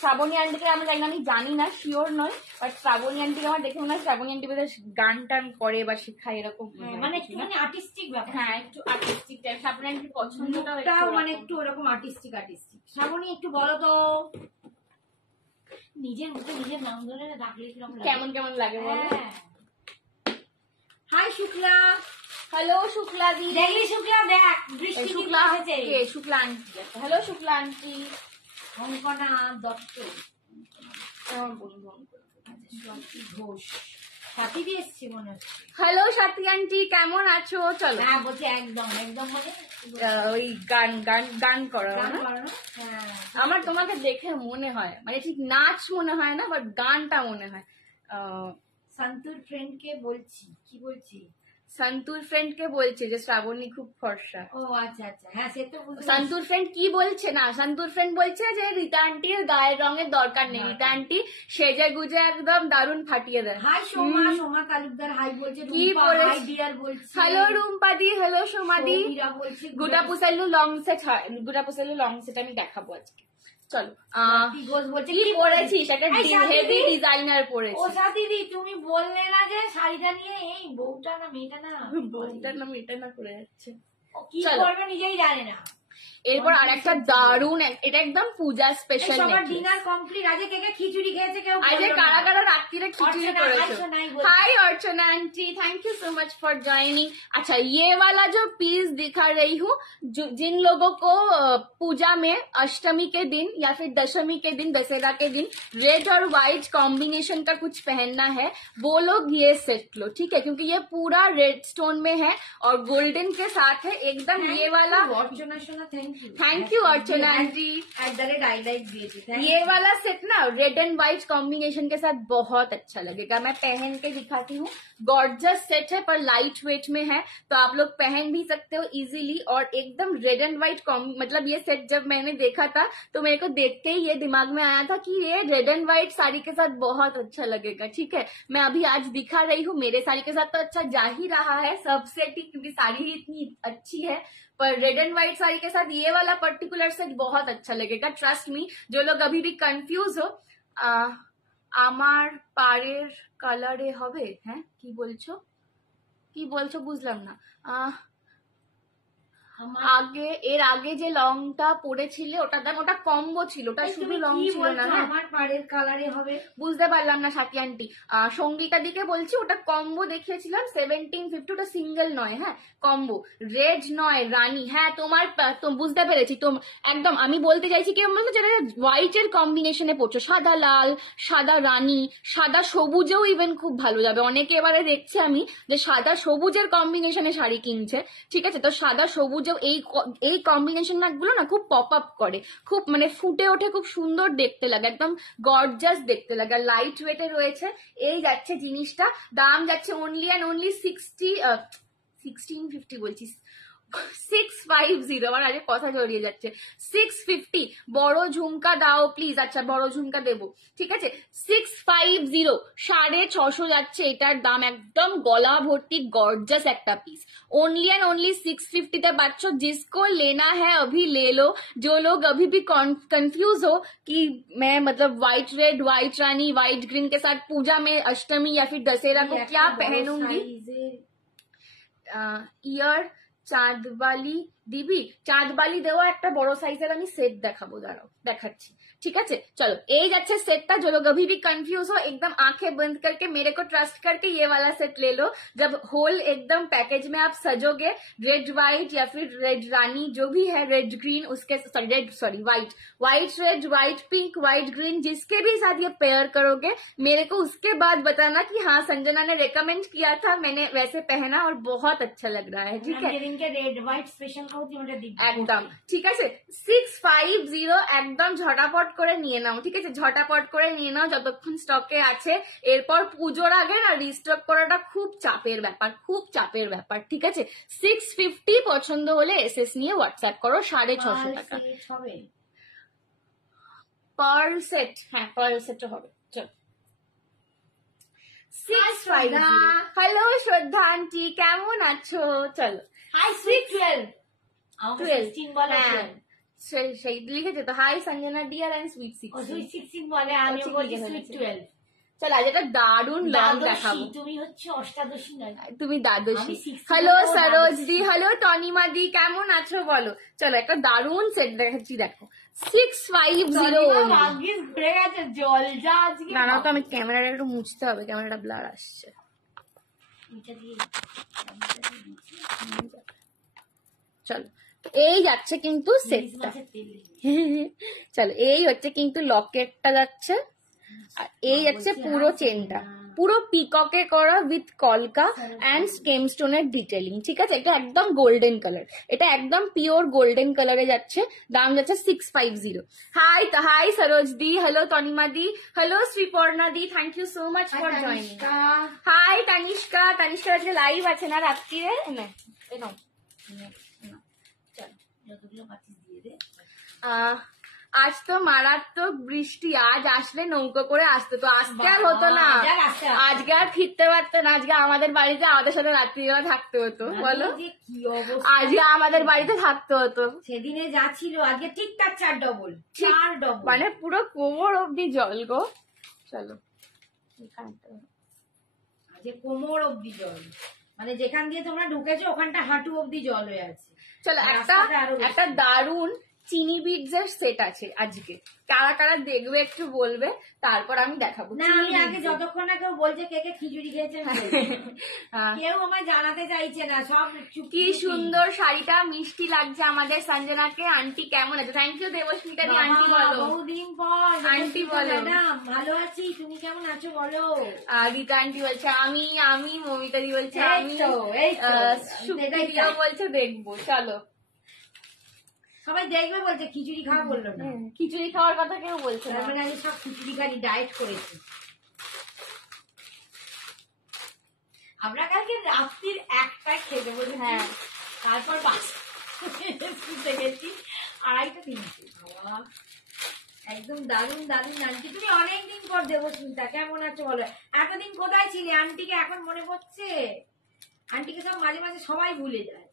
শ্রাবণী আন্টিকে আমরা জানি না, আমি জানি না, শিওর নয়, বাট শ্রাবণী আন্টিকে আমার দেখে মনে হয় শ্রাবণী আন্টি বোধহয় গান টান করে বা শেখায়, এরকম মানে একটুখানি আর্টিস্টিক ব্যাপার। হ্যাঁ, একটু আর্টিস্টিক টাইপ। শ্রাবণী আন্টির পছন্দটাও মানে একটু ওরকম আর্টিস্টিক। শ্রাবণী একটু বলো তো, নিজের মুখে নিজের নাম ধরে ডাকলে কেমন কেমন লাগে বলো? হাই শুক্লা। হ্যালো শুক্লা দি, দেখলি শুক্লা, দেখ বৃষ্টি শুক্লা কে? Shukla aunty. Hello Shukla aunty. Ankana Dutta, আমার বন্ধু ঘোষ, সাথী দিয়ে এসছি মনে হচ্ছে। হ্যালো সাথী আন্টি, কেমন আছো? চলো। হ্যাঁ বলছি, একদম একদম মানে ওই গান গান গান করো না? হ্যাঁ, আমার তোমাকে দেখে মনে হয়, মানে ঠিক নাচ মনে হয় না, বাট গানটা মনে হয়। সন্তুর ফ্রেন্ডকে বলছি, কি বলছি, সন্তুর ফ্রেন্ড কে বলছে যে শ্রাবণী খুব ফর্সা। ও আচ্ছা আচ্ছা, হ্যাঁ সে তো বুঝতে সন্তুর ফ্রেন্ড কি বলছে না, সন্তুর ফ্রেন্ড বলছে যে রীতা আন্টির গায়ের রঙের দরকার নেই, রীতা আন্টি সেজে গুজে একদম দারুণ ফাটিয়ে দেয়। হাই সোমা, সোমা তালুকদার হাই বলছে, কি রুম্পা বলেছে? হাই ডিয়ার বলছে, হ্যালো রুম্পা দি, হ্যালো সোমা দি। সৌমিরা বলছে গুডা পুসাইলু লং সেট হয়, গুডা পুসাইলু লং সেট আমি দেখাবো আজকে। চলো কি ঘোষ বলছে কি পরেছিস? একটা এই শাদি হেভি দি, ডিজাইনার ও পরেছি। সাদিদি তুমি বললে না যে শাড়িটা নিয়ে, এই বউটা না মেয়েটা না বউটার নাম এটা না করে যাচ্ছে। ও কি চলো। করবে নিজেই জানে না। এরপর আর একটা দারুন, এটা একদম পূজা এই স্পেশাল। সবার ডিনার কমপ্লিট, আজকে কে কে খিচুড়ি খেয়েছে কেউ আজকে বললো না। কারা কারা রাত্রিরে খিচুড়ি अर्चना, हाय করেছো? सोनाई बोल। Hi Archana aunty, thank you so much for joining. अच्छा, ये वाला जो पीस दिखा रही हूँ, जिन लोगों को पूजा में अष्टमी के दिन या फिर दशमी के दिन, दशहरा के दिन रेड और व्हाइट कॉम्बिनेशन का कुछ पहनना है, वो लोग ये सेट लो, ठीक है? क्योंकि ये पूरा रेड स्टोन में है और गोल्डन के साथ है एकदम। ये वाला अर्चना सोना थैंक यू अर्चना आंटी। ये वाला सेट ना रेड एंड व्हाइट कॉम्बिनेशन के साथ बहुत अच्छा लगेगा। मैं पहन के दिखाती हूँ। गॉर्जस सेट है पर लाइट वेट में है, तो आप लोग पहन भी सकते हो इजीली। और एकदम रेड एंड व्हाइट मतलब ये सेट जब मैंने देखा था तो मेरे को देखते ही ये दिमाग में आया था कि ये रेड एंड व्हाइट साड़ी के साथ बहुत अच्छा लगेगा, ठीक है? मैं अभी आज दिखा रही हूँ, मेरे साड़ी के साथ तो अच्छा जा ही रहा है सब सेट ही, क्योंकि साड़ी ही इतनी अच्छी है। पर रेड एंड व्हाइट साड़ी के साथ ये वाला पर्टिकुलर सेट बहुत अच्छा लगेगा, ट्रस्ट मी। जो लोग अभी भी कंफ्यूज हो, আমার পাড়ের কালারে হবে, হ্যাঁ কি বলছো, কি বলছো বুঝলাম না। আগে এর আগে যে লংটা পড়েছিলে ওটার দাম, ওটা কম্বো ছিল, ওটা শুধু লং ছিল না। আমার পাড়ের কালারে হবে, বুঝতে পারলাম না সাথী আন্টি। সঙ্গীতা দিকে বলছি, ওটা কম্বো দেখিয়েছিলাম 1750, ওটা সিঙ্গেল নয়, হ্যাঁ কম্বো, রেড নয় রানী। হ্যাঁ তোমার বুঝতে পেরেছি তো একদম। আমি বলতে চাইছি কি বলতো, যেটা হোয়াইট এর কম্বিনেশনে পড়ছো, সাদা লাল, সাদা রানী, সাদা সবুজেও ইভেন খুব ভালো যাবে। অনেকে এবারে দেখছে আমি যে সাদা সবুজের কম্বিনেশনে শাড়ি কিনছে, ঠিক আছে? তো সাদা সবুজেও এই কম্বিনেশন গুলো না খুব পপ আপ করে, খুব মানে ফুটে ওঠে, খুব সুন্দর দেখতে লাগে, একদম গর্জাস দেখতে লাগে। আর লাইট ওয়েটে রয়েছে। এই যাচ্ছে জিনিসটা, দাম যাচ্ছে অনলি অ্যান্ড অনলি 1650 বলছি, 650। আমার আগে কথা জড়িয়ে যাচ্ছে। 650। বড় ঝুমকা দাও প্লিজ। আচ্ছা বড় ঝুমকা দেবো, ঠিক আছে। 650, 650 যাচ্ছে এটার দাম। একদম গলা ভর্তি गॉर्जियस একটা পিস। ओनली एंड ओनली 650 তে পাচ্ছ। जिसको लेना है अभी ले लो। जो लोग अभी भी कंफ्यूज हो कि मैं मतलब व्हाइट रेड, व्हाइट रानी, व्हाइट ग्रीन के साथ पूजा में अष्टमी या फिर दशहरा को क्या पहनूंगी। ইয়ার চাঁদবালি দিবি, চাঁদবালি দেওয়া একটা বড় সাইজের আমি সেট দেখাবো, দাঁড়াও দেখাচ্ছি, ठीक है? चलो यही जाच्छे सेटটা। जो लोग अभी भी कंफ्यूज हो, एकदम आंखें बंद करके मेरे को ट्रस्ट करके ये वाला सेट ले लो। जब होल एकदम पैकेज में आप सजोगे, रेड व्हाइट या फिर रेड रानी जो भी है, रेड ग्रीन, उसके white, white red, white pink, white green, जिसके भी साथ ये पेयर करोगे, मेरे को उसके बाद बताना कि हाँ संजना ने रेकमेंड किया था, मैंने वैसे पहना और बहुत अच्छा लग रहा है, ठीक है? रेड व्हाइट स्पेशल একদম ঠিক আছে। 650 একদম ঝটাপট করে নিয়ে নাও, ঠিক আছে? ঝটাপট করে নিয়ে নাও যতক্ষণ স্টকে আছে। এরপর পুজোর আগে না রিস্টক করাটা খুব চাপের ব্যাপার, খুব চাপের ব্যাপার, ঠিক আছে? 650 পছন্দ হলে এসএস নিয়ে হোয়াটসঅ্যাপ করো। 650 টাকা পার্ল সেট, হ্যাঁ পার্ল সেটও হবে। চলো 650। হ্যালো শ্রদ্ধা আন্টি, কেমন আছো? চলো হাই 612 16 বলে, হ্যাঁ সেই লিখেছে তো। Hi Sanjana dear and sweet 16 বলে, আমি বলি সুইট 12। চল আজ একটা দারুণ লং দেখাবো। তুমি হচ্ছে অষ্টাদশী নয়, তুমি দ্বাদশী। হ্যালো সরোজ দি, হ্যালো তনিমা দি, কেমন আছো বলো? চলো একটা দারুণ সেট দেখাচ্ছি, দেখো 650। ঘুরে গেছে জল যা আজকে। দাঁড়াও তো, আমি ক্যামেরাটা একটু মুছতে হবে, ক্যামেরাটা ব্লার আসছে। চলো এই যাচ্ছে কিন্তু সেটটা। চলো এই হচ্ছে কিন্তু লকেটটা যাচ্ছে, আর এই যাচ্ছে পুরো চেনটা, পুরো পিককে করা উইথ কলকা অ্যান্ড স্টেম স্টোনের ডিটেলিং, ঠিক আছে? এটা একদম গোল্ডেন কালার, এটা একদম পিওর গোল্ডেন কালারে যাচ্ছে। দাম যাচ্ছে 650। হাই হাই সরোজ দি, হ্যালো তনিমা দি, হ্যালো শ্রীপর্ণা দি, thank you so much for joining. Hi Tanishka, Tanishka আজকে লাইভ আছে না রাত্রিরে? যতগুলো পাচ্ছিস দিয়ে দে। আজ তো মারাত্মক বৃষ্টি, আজ আসলে নৌকো করে আসতো, তো আজকে আর হতো না, আজকে আর ফিরতে পারতো না, আজকে আমাদের বাড়িতে আমাদের সাথে রাত্রিবেলা থাকতে হতো, বলো কি অবস্থা, আজকে আমাদের বাড়িতে থাকতে হতো। সেদিনে যা ছিল আজকে ঠিকঠাক 4 ডবল, 4 ডবল, মানে পুরো কোমর অব্দি জল গো। চলো আজকে কোমর অব্দি জল, মানে যেখান দিয়ে তোমরা ঢুকেছো ওখানটা হাঁটু অব্দি জল হয়ে আছে। চলো একটা দারুন চিনি বিটস এর সেট আছে আজকে, কারা কারা দেখবে একটু বলবে, তারপর আমি দেখাবো। না আমি আগে যতক্ষণ না কেউ বলছে কে কে খিচুড়ি খেয়েছে কেউ আমায় জানাতে চাইছে না, সব কি সুন্দর শাড়িটা, মিষ্টি লাগছে আমাদের সঞ্জনাকে। আন্টি কেমন আছে? থ্যাংক ইউ দেবস্মিতা দি। আন্টি বলো, বহুদিন পর। আন্টি বলো। ম্যাডাম ভালো আছি, তুমি কেমন আছো বলো। রীতা আন্টি বলছে আমি, মমিতা দি বলছে আমি, সুপ্রিয়া বলছে দেখবো। চলো সবাই দেখবে বলছে, খিচুড়ি খাওয়া বললো না, খিচুড়ি খাওয়ার কথা কেউ বলছে না, মানে আমি সব খিচুড়ি খালি ডায়েট করেছি। আমরা কালকে রাত্রির 1টায় খেতে বলি, হ্যাঁ তারপর বাসে গেছি 2:30-3টে। একদম দারুন দারুন আন্টি, তুমি অনেকদিন পর দেবস্মিতা কেমন আছো বলো। এতদিন কোথায় ছিলে? আন্টিকে এখন মনে পড়ছে, আন্টিকে সব মাঝে মাঝে সবাই ভুলে যায়।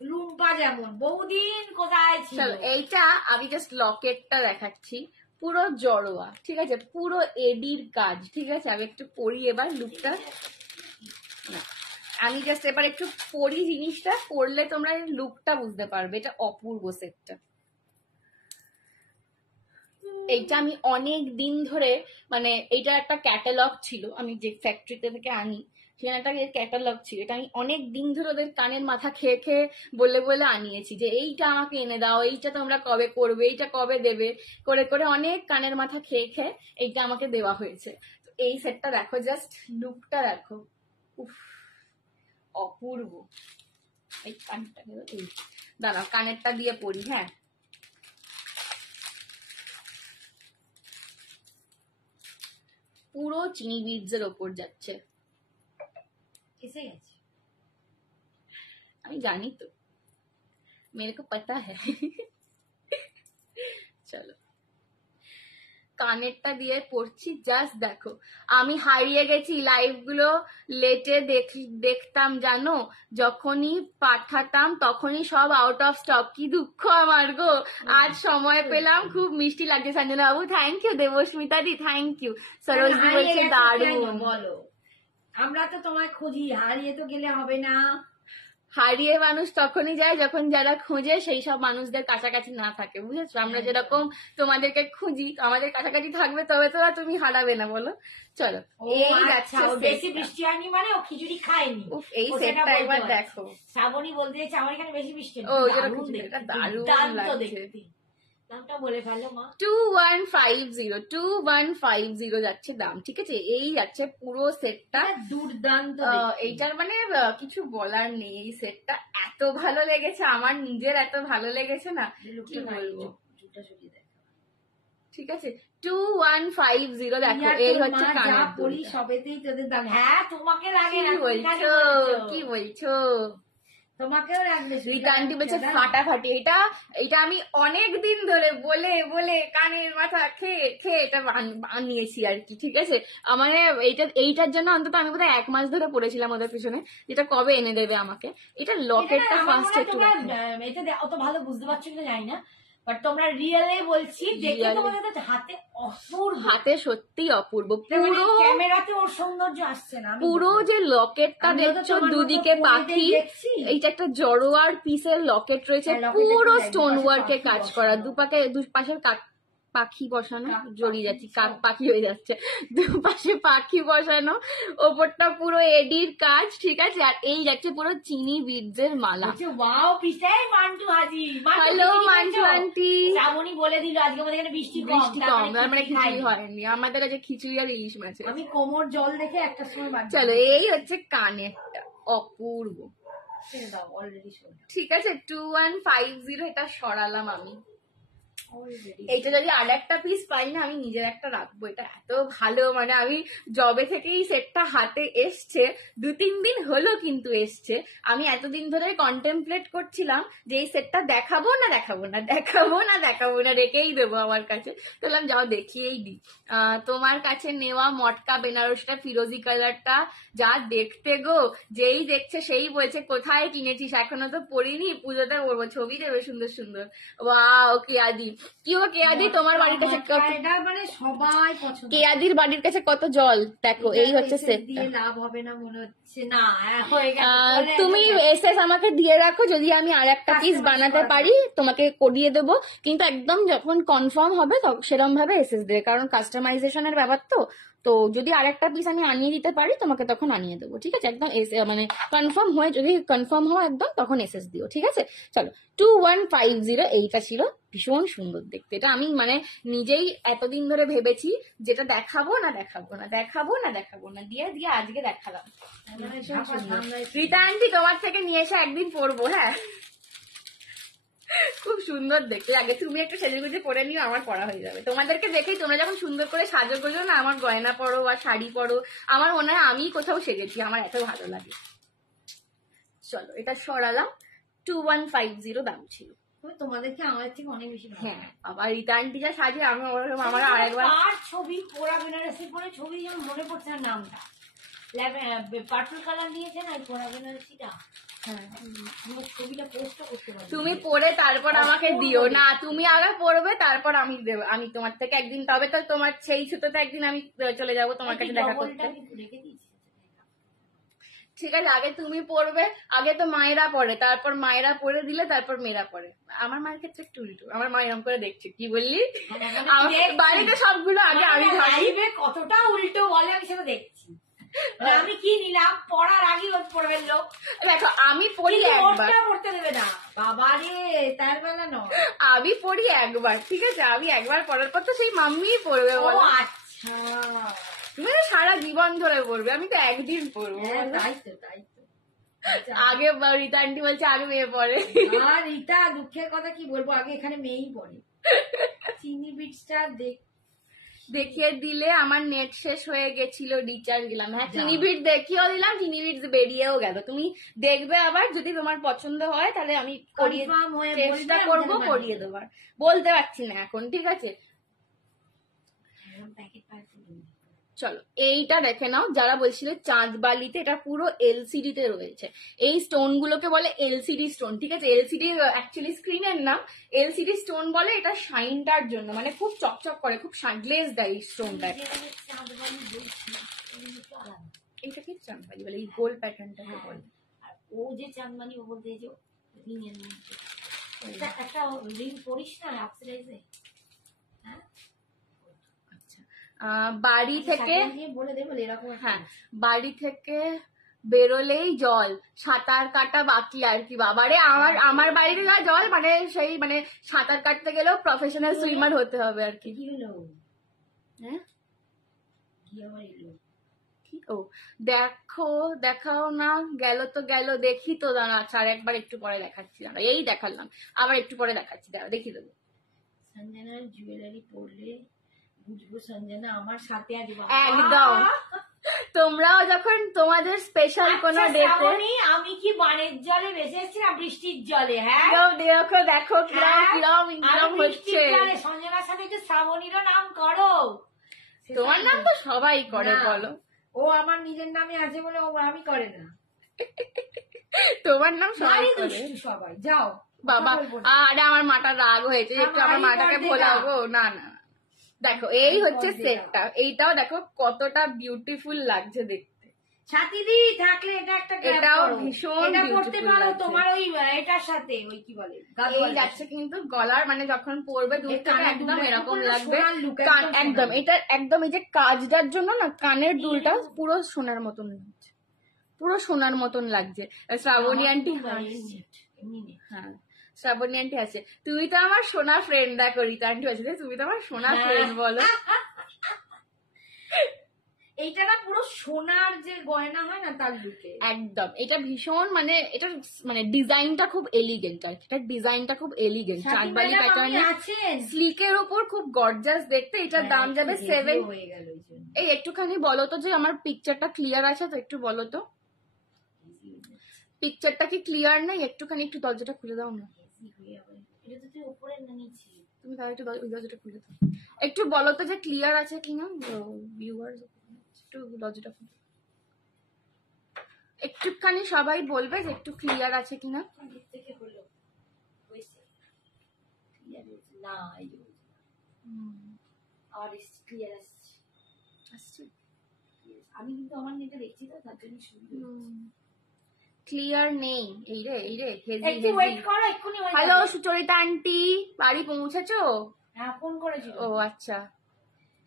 রুম্পা যেমন বহুদিন কোথায় ছিল। এইটা আমি জাস্ট লকেটটা দেখাচ্ছি, পুরো জড়োয়া, ঠিক আছে, পুরো এডির কাজ, ঠিক আছে। আমি একটু পরি এবার লুকটা, আমি জাস্ট এবার একটু পরি জিনিসটা, পরলে তোমরা লুকটা বুঝতে পারবে। এটা অপূর্ব সেটটা, এইটা আমি অনেক দিন ধরে, মানে এইটা একটা ক্যাটালগ ছিল, আমি যে ফ্যাক্টরিতে থেকে আনি সেখানে একটা ক্যাটালগ ছিল, এটা আমি অনেক দিন ধরে ওদের কানের মাথা খেয়ে খেয়ে বলে বলে আনিয়েছি যে এইটা আমাকে এনে দাও, এইটা তোমরা কবে করবে, এইটা কবে দেবে, করে করে অনেক কানের মাথা খেয়ে খেয়ে এইটা আমাকে দেওয়া হয়েছে। তো এই সেটটা দেখো, জাস্ট লুকটা দেখো, উফ অপূর্ব। এই কানটা দাঁড়াও, কানেরটা দিয়ে পড়ি, হ্যাঁ। পুরো চিনি বিটস এর ওপর যাচ্ছে, এসে গেছে, আমি জানি তো, মেরে কো পাতা হ্যায়। চলো কানেরটা দিয়ে পড়ছি, জাস্ট দেখো। আমি হারিয়ে গেছি, লাইভ গুলো লেটে দেখতাম জানো, যখনই পাঠাতাম তখনই সব আউট অফ স্টক, কি দুঃখ আমার গো। আজ সময় পেলাম, খুব মিষ্টি লাগছে। সঞ্জনা বাবু thank you, Debasmita di thank you, Saroj di বলছে দারুণ। বলো, আমরা তো তোমায় খুঁজি, হারিয়ে তো গেলে হবে না। হারিয়ে মানুষ তখনই যায় যখন যারা খুঁজে সেই সব মানুষদের কাছাকাছি না থাকে, বুঝেছো? আমরা যেরকম তোমাদেরকে খুঁজি, আমাদের কাছাকাছি থাকবে তবে তো তুমি হারাবে না, বলো। চলো এই যাচ্ছে, বেশি বৃষ্টি হয়নি মানে ও খিচুড়ি খায়নি। এই সেটটা একবার দেখো, শ্রাবণী বলতে চাইছে আমার এখানে বেশি বৃষ্টি ও এটা দারুণ লাগছে। দামটা বলে ফেলো মা। 2150 যাচ্ছে দাম, ঠিক আছে। এই যাচ্ছে পুরো সেটটা, দুর্দান্ত। এইটার মানে কিছু বলার নেই, এই সেটটা এত ভালো লেগেছে আমার, নিজের এত ভালো লেগেছে না, কি বলবো। ঠিক আছে 2150 দেখো, এই হচ্ছে কানের দুলটা। সবেতেই তোদের দাম। হ্যাঁ তোমাকে লাগে, কি বলছো, তোমাকেও লাগবে। রিটার্নটি বলছে ফাটাফাটি। এটা আমি অনেক দিন ধরে বলে বলে কানের মাথা খেয়ে খেয়ে এটা বানিয়েছি আর কি, ঠিক আছে। আমার এইটার জন্য অন্তত আমি বোধহয় 1 মাস ধরে পড়েছিলাম ওদের পিছনে, যেটা কবে এনে দেবে আমাকে। এটা লকেটটা ফার্স্ট একটু এটা অত ভালো বুঝতে পারছো কিনা জানি না, বাট তোমরা রিয়েলি বলছি, দেখে তোমাদের হাতে অপূর্ব, হাতে সত্যি অপূর্ব। পুরো ক্যামেরাতে ওর সৌন্দর্য আসছে না, পুরো যে লকেটটা দেখছো দুদিকে পাখি, এইটা একটা জড়োয়ার পিসের লকেট রয়েছে, পুরো স্টোন ওয়ার্কে কাজ করা, দুপাশের পাখি বসানো, জড়িয়ে যাচ্ছি, কাক সব। পাখি হয়ে যাচ্ছে, দুপাশে পাখি বসানো, ওপরটা পুরো এডির কাজ, ঠিক আছে। আর এই যাচ্ছে পুরো চিনি বিটসের মালা। ওয়াও পিসাই মান্টু হাজি। Hello Mantu aunty. শ্রাবণী বলে দিল আজকে আমাদের এখানে বৃষ্টি কম, বৃষ্টি তার কম, মানে তার মানে খিচুড়ি খিচুড়ি খাইনি। হয়নি আমাদের কাছে, খিচুড়ি আর ইলিশ মাছ আছে। আমি কোমর জল দেখে একটা সময় বাদ চলো, এই হচ্ছে কানেরটা, অপূর্ব, ছেড়ে দাও, অলরেডি শোনা ঠিক আছে। 2150 এটা সরালাম আমি। অলরেডি। এইটা যদি আর একটা পিস পাই না, আমি নিজের একটা রাখবো। এটা এত ভালো, মানে আমি জবে থেকেই সেটটা হাতে এসছে, 2-3 দিন হলো কিন্তু এসছে, আমি এতদিন ধরে কন্টেমপ্লেট করছিলাম যে এই সেটটা দেখাবো না দেখাবো না দেখাবো না দেখাবো না, রেখেই দেবো আমার কাছে। বললাম যাও দেখিয়েই দিই। তোমার কাছে নেওয়া মটকা বেনারসটা ফিরোজি কালারটা যা দেখতে গো, যেই দেখছে সেই বলছে কোথায় কিনেছিস, এখনো তো পরিনি, পুজোতে পরবো, ছবি দেবে সুন্দর সুন্দর। ওয়াও কেয়াদি, কি ও কেয়াদি, তোমার বাড়ির কাছে কত, এটা মানে সবাই পছন্দ। কেয়াদির বাড়ির কাছে কত জল, দেখো এই হচ্ছে সেট। দিয়ে লাভ হবে না মনে হচ্ছে না, হয়ে গেছে। তুমি এসএস আমাকে দিয়ে রাখো, যদি আমি আর একটা পিস বানাতে পারি তোমাকে করিয়ে দেবো, কিন্তু একদম যখন কনফার্ম হবে সেরকম ভাবে এসএস দেবে, কারণ কাস্টমাইজেশনের ব্যাপার তো। তো যদি আর একটা পিস আমি আনিয়ে দিতে পারি তোমাকে, তখন আনিয়ে দেবো, ঠিক আছে। একদম মানে কনফার্ম হয়ে, যদি কনফার্ম হয় একদম, তখন এসএস দিও, ঠিক আছে। চলো 2150 এইটা ছিল, ভীষণ সুন্দর দেখতে। এটা আমি মানে নিজেই এতদিন ধরে ভেবেছি যেটা দেখাবো না দেখাবো না দেখাবো না দেখাবো না, দিয়ে দিয়ে আজকে দেখালাম। রীতা আন্টি তোমার থেকে নিয়ে এসে একদিন পরবো, হ্যাঁ খুব সুন্দর দেখতে। আগে তুমি একটু সেজেগুজে পরে নিও, আমার পরা হয়ে যাবে। তোমাদেরকে দেখেই, তোমরা যখন সুন্দর করে সাজো গুলো না, আমার গয়না পরো বা শাড়ি পরো, আমার মনে হয় আমি কোথাও সেজেছি, আমার এত ভালো লাগে। চলো এটা সরালাম, 2150 দাম ছিল। তোমাদেরকে আমার থেকে অনেক বেশি ভালো হ্যাঁ, আবার রিতা আন্টি যা সাজে, আমি আমার আরেকবার আর ছবি পোড়া বেনারসি পরে ছবি যেমন মনে পড়ছে না নামটা, পার্পল কালার নিয়েছে না পোড়া বেনারসিটা। ছবিটা পোস্ট করতে পারি, তুমি পরে তারপর আমাকে দিও না, তুমি আগে পড়বে তারপর আমি দেবো, আমি তোমার থেকে একদিন, তবে তো তোমার সেই ছুটোতে একদিন আমি চলে যাব তোমার কাছে দেখা করতে, রেখে দিয়েছি। ঠিক আছে। আগে তুমি পড়বে, আগে তো মায়েরা পড়ে, তারপর মায়েরা পড়ে দিলে তারপর মেয়েরা পড়ে। আমার মায়ের ক্ষেত্রে একটু উল্টো, আমার মা এরকম করে দেখছে, কি বললি, আমার বাড়িতে সবগুলো আগে আমি ভাবি কতটা উল্টো বলে, আমি সেটা দেখছি। আমি কি নিলাম, পড়ার আগে ওর পড়বেন লোক। দেখো আমি পড়ি একবার, পড়তে দেবে না বাবা রে, তার বেলা নয়, আমি পড়ি একবার, ঠিক আছে। আমি একবার পড়ার পর তো সেই মাম্মিই পড়বে, বলো। আচ্ছা তুমি তো সারা জীবন ধরে পড়বে, আমি তো একদিন পড়বো। তাই তো তাই তো। আগে রীতা আন্টি বলছে আগে মেয়ে পড়ে, আর রীতা দুঃখের কথা কি বলবো, আগে এখানে মেয়েই পড়ে। চিনি বিটসটা দেখিয়ে দিলে আমার নেট শেষ হয়ে গেছিল, রিচার্জ দিলাম। হ্যাঁ চিনি বিট দেখিয়েও দিলাম, চিনি বিট বেরিয়েও গেল। তুমি দেখবে আবার, যদি তোমার পছন্দ হয় তাহলে আমি করিয়ে চেষ্টা করবো করিয়ে দেবার, বলতে পারছি না এখন, ঠিক আছে। চলো এইটা দেখে নাও, যারা বলছিল চাঁদ বালিতে, এটা পুরো এলসিডি তে রয়েছে। এই স্টোন গুলোকে বলে এলসিডি স্টোন, ঠিক আছে। এলসিডি অ্যাকচুয়ালি স্ক্রিনের নাম, এলসিডি স্টোন বলে এটা শাইনটার জন্য, মানে খুব চকচক করে, খুব গ্লেজ দেয় এই স্টোনটা। এটা কি চাঁদবালি বলে, এই গোল প্যাটার্নটাকে বলে। আর ও যে চাঁদমানি, ও বলতে যে রিংয়ের মধ্যে একটা রিং পরিস না অক্সিডাইজে। বাড়ি থেকে বলে দেবো এরকম, হ্যাঁ বাড়ি থেকে বেরোলেই জল, সাঁতার কাটা বাকি আর কি। বাবারে, আমার বাড়িতে না জল, মানে সেই মানে সাঁতার কাটতে গেলেও প্রফেশনাল সুইমার হতে হবে আর কি। কি হলো, হ্যাঁ কি আবার এলো, ও দেখো, দেখাও না, গেল তো গেল, দেখি তো, দাঁড়া আচ্ছা আর একবার একটু পরে দেখাচ্ছি, দাঁড়া এই দেখালাম, আবার একটু পরে দেখাচ্ছি, দাঁড়া দেখিয়ে দেবো। সঞ্জনার জুয়েলারি পরলে বুঝবো সঞ্জনা আমার সাথে আজ। একদম, তোমরাও যখন তোমাদের স্পেশাল কোনো ডেতে, আমি কি বানের জলে ভেসে এসেছি না বৃষ্টির জলে? হ্যাঁ দেখো দেখো কিরম কিরম কিরম হচ্ছে। সঞ্জনার সাথে একটু শ্রাবণীরও নাম করো, তোমার নাম তো সবাই করে, বলো। ও আমার নিজের নামে আছে বলে ও আমি করে না, তোমার নাম সবাই করে, সবাই। যাও বাবা, আরে আমার মাটার রাগ হয়েছে, একটু আমার মাটাকে ভোলাবো না না। দেখো এই হচ্ছে সেটটা, এইটাও দেখো কতটা বিউটিফুল লাগছে দেখতে, ছাতিদি থাকলে এটা একটা grab এটাও করো। ভীষণ এটা করতে beautiful পারো লাগছে। তোমার ওই এটার সাথে ওই কি বলে এই গাদোয়াল যাচ্ছে কিন্তু গলার মানে যখন পরবে দূর এই থেকে কানের একদম দুলটা এরকম পুরো লাগবে সোনার look, একদম সোনার। এটা একদম এই যে কাজটার জন্য না কানের দুলটা পুরো সোনার মতন লাগছে, পুরো সোনার মতন লাগছে। শ্রাবণী আন্টি এমনি নেই। হ্যাঁ শ্রাবণী আন্টি আছে, তুই তো আমার সোনা ফ্রেন্ড, দেখো রীতা আন্টি আছে, তুমি তো আমার সোনা ফ্রেন্ড বলো। এইটা না পুরো সোনার যে গয়না হয় না তার লুকে একদম এটা ভীষণ মানে এটা মানে ডিজাইনটা খুব এলিগেন্ট আর কি, এটা ডিজাইনটা খুব এলিগেন্ট, চাঁদবালি প্যাটার্নে আছেন স্লিকের ওপর খুব গর্জাস দেখতে। এটার দাম যাবে 7। হয়ে গেল এই জন্য এই একটুখানি বলো তো যে আমার পিকচারটা ক্লিয়ার আছে তো, একটু বলো তো পিকচারটা কি ক্লিয়ার নেই, একটুখানি একটু দরজাটা খুলে দাও না, এটা তো তুই উপরে না নিচে তুমি তাহলে একটু ওই দরজাটা খুলে দাও, একটু বলো তো যে ক্লিয়ার আছে কিনা ভিউয়ার্স, একটু দরজাটা খুলে দাও। একটুখানি সবাই বলবে যে একটু ক্লিয়ার আছে কিনা। দিক থেকে হলো হয়েছে ক্লিয়ার হয়েছে না এই যে আর ক্লিয়ার আসছে আসছে আমি কিন্তু আমার নেটে দেখছি তো তার জন্য সুবিধা ক্লিয়ার নেই। এই রে একটু ওয়েট করো এক্ষুনি হয়ে হ্যালো যাবে। সুচরিতা আন্টি বাড়ি পৌঁছেছো? হ্যাঁ ফোন করেছিল ও আচ্ছা,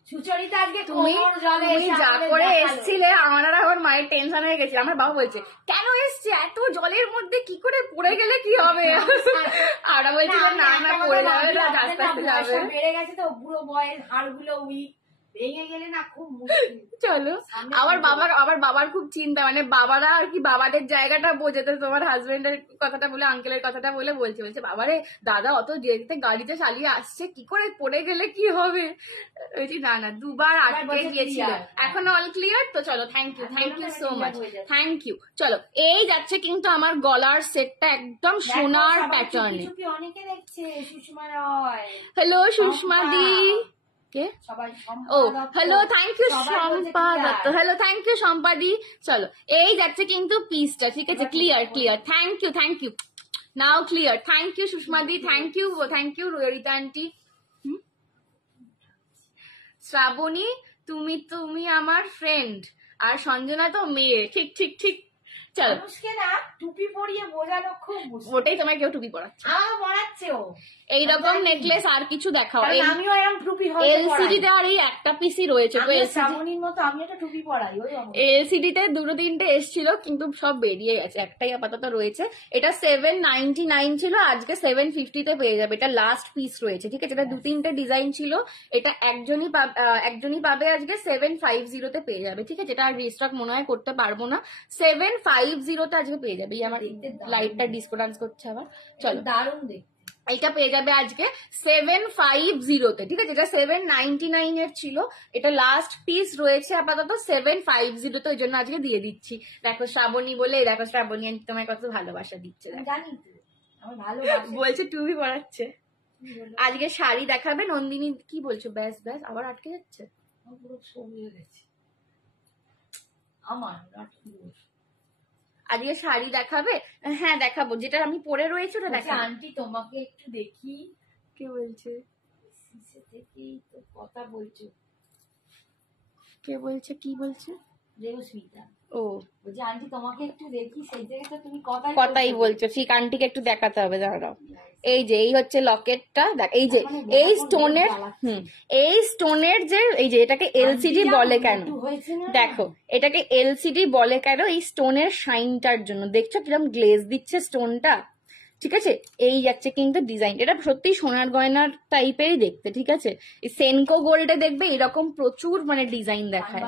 সুচরিতা আজকে তুমি কোমর জলে তুমি এসে যা আমাদের করে দেখালো। এসছিলে আমার আর আমার মায়ের টেনশন হয়ে গেছিল। আমার বাবা বলছে কেন এসছে এত জলের মধ্যে, কি করে পড়ে গেলে কি হবে? আমরা বলছিল না না পড়ে যাবে না, আস্তে আস্তে যাবে। বেড়ে গেছে তো বুড়ো বয়স হাড়গুলো উইক ভেঙে গেলে না খুব মুশকিল চলো আবার বাবার খুব চিন্তা, মানে বাবারা আর কি বাবাদের জায়গাটা বোঝে, তো তোমার হাজবেন্ডের কথাটা বলে আঙ্কেলের কথাটা বলে বলছে বাবারে দাদা অত যেতে গাড়িতে চালিয়ে আসছে, কি করে পড়ে গেলে কি হবে? বলছি না না দুবার আটকে গিয়েছিল, এখন অল ক্লিয়ার তো। চলো thank you so much, thank you. চলো এই যাচ্ছে কিন্তু আমার গলার সেটটা একদম সোনার প্যাটার্নে। অনেকে দেখছে সুষমা রয় হ্যালো সুষমা দি কে সবাই ও hello thank you Shampa Dutta, hello thank you Shampa di. চলো এই যাচ্ছে কিন্তু পিসটা, ঠিক আছে clear thank you now clear, thank you Sushma di, thank you Rita aunty. Shrabani তুমি আমার ফ্রেন্ড আর সঞ্জনা তো মেয়ে, ঠিক চলো মানুষকে না টুপি পরিয়ে বোঝানো খুব মুশকিল। ওটাই তোমার কেউ টুপি পরাচ্ছে, আমাকে পড়াচ্ছে ও এইরকম নেকলেস আর কিছু দেখাও। কারণ আমিও এরকম টুপি হয়তো এলসিডি তে আর এই একটা পিসি রয়েছে তো, পড়াই শ্রাবণীর মতো আমি একটা টুপি পরাই ওই অবস্থা। এলসিডি তে দুটো তিনটে এসছিল কিন্তু সব বেরিয়ে গেছে, একটাই আপাতত রয়েছে। এটা 799 ছিল, আজকে 750 তে পেয়ে যাবে। এটা লাস্ট পিস রয়েছে, ঠিক আছে। এটা দু তিনটে ডিজাইন ছিল, এটা একজনই পাবে আজকে 750 তে পেয়ে যাবে, ঠিক আছে। এটা আর রিস্টক মনে হয় করতে পারবো না, 750 তে আজকে পেয়ে যাবে। এই আমার লাইটটা ডিসকো ডান্স করছে আবার। চলো দারুণ দেখ এটা পেয়ে যাবে আজকে 750 তে, ঠিক আছে। এটা 799 এর ছিল, এটা লাস্ট পিস রয়েছে আপাতত 750 তে, ওই জন্য আজকে দিয়ে দিচ্ছি। দেখো শ্রাবণী বলে, দেখো শ্রাবণী আন্টি তোমায় কত ভালোবাসা দিচ্ছে, আমি জানি তো আমার ভালো বলছে টুপি পরাচ্ছে। আজকে শাড়ি দেখাবে নন্দিনী, কি বলছো? ব্যাস আবার আটকে যাচ্ছে, পুরো ছবি হয়ে গেছে আমার আজকে শাড়ি দেখাবে? হ্যাঁ দেখাবো, যেটা আমি পরে রয়েছে ওটা দেখাবো। আন্টি তোমাকে একটু দেখি। কে বলছে? দেখেই তো কথা বলছো। কে বলছে? কি বলছে? রেউস্মিতা ও বলছে আন্টি তোমাকে একটু দেখি, সেই জায়গায় তো তুমি কথাই বলছো, ঠিক আন্টিকে একটু দেখাতে হবে, দাঁড়াও। এই যে এই হচ্ছে লকেটটা, দেখ এই যে এই স্টোনের, এই স্টোনের যে এই যে এটাকে এলসিডি বলে কেন দেখো, এটাকে এলসিডি বলে কেন? এই স্টোনের শাইনটার জন্য। দেখছো কিরকম গ্লেজ দিচ্ছে স্টোনটা, ঠিক আছে। এই যাচ্ছে কিন্তু ডিজাইন, এটা সত্যি সোনার গয়নার টাইপেরই দেখতে, ঠিক আছে। সেনকো গোল্ডে দেখবে এরকম প্রচুর মানে ডিজাইন দেখায়।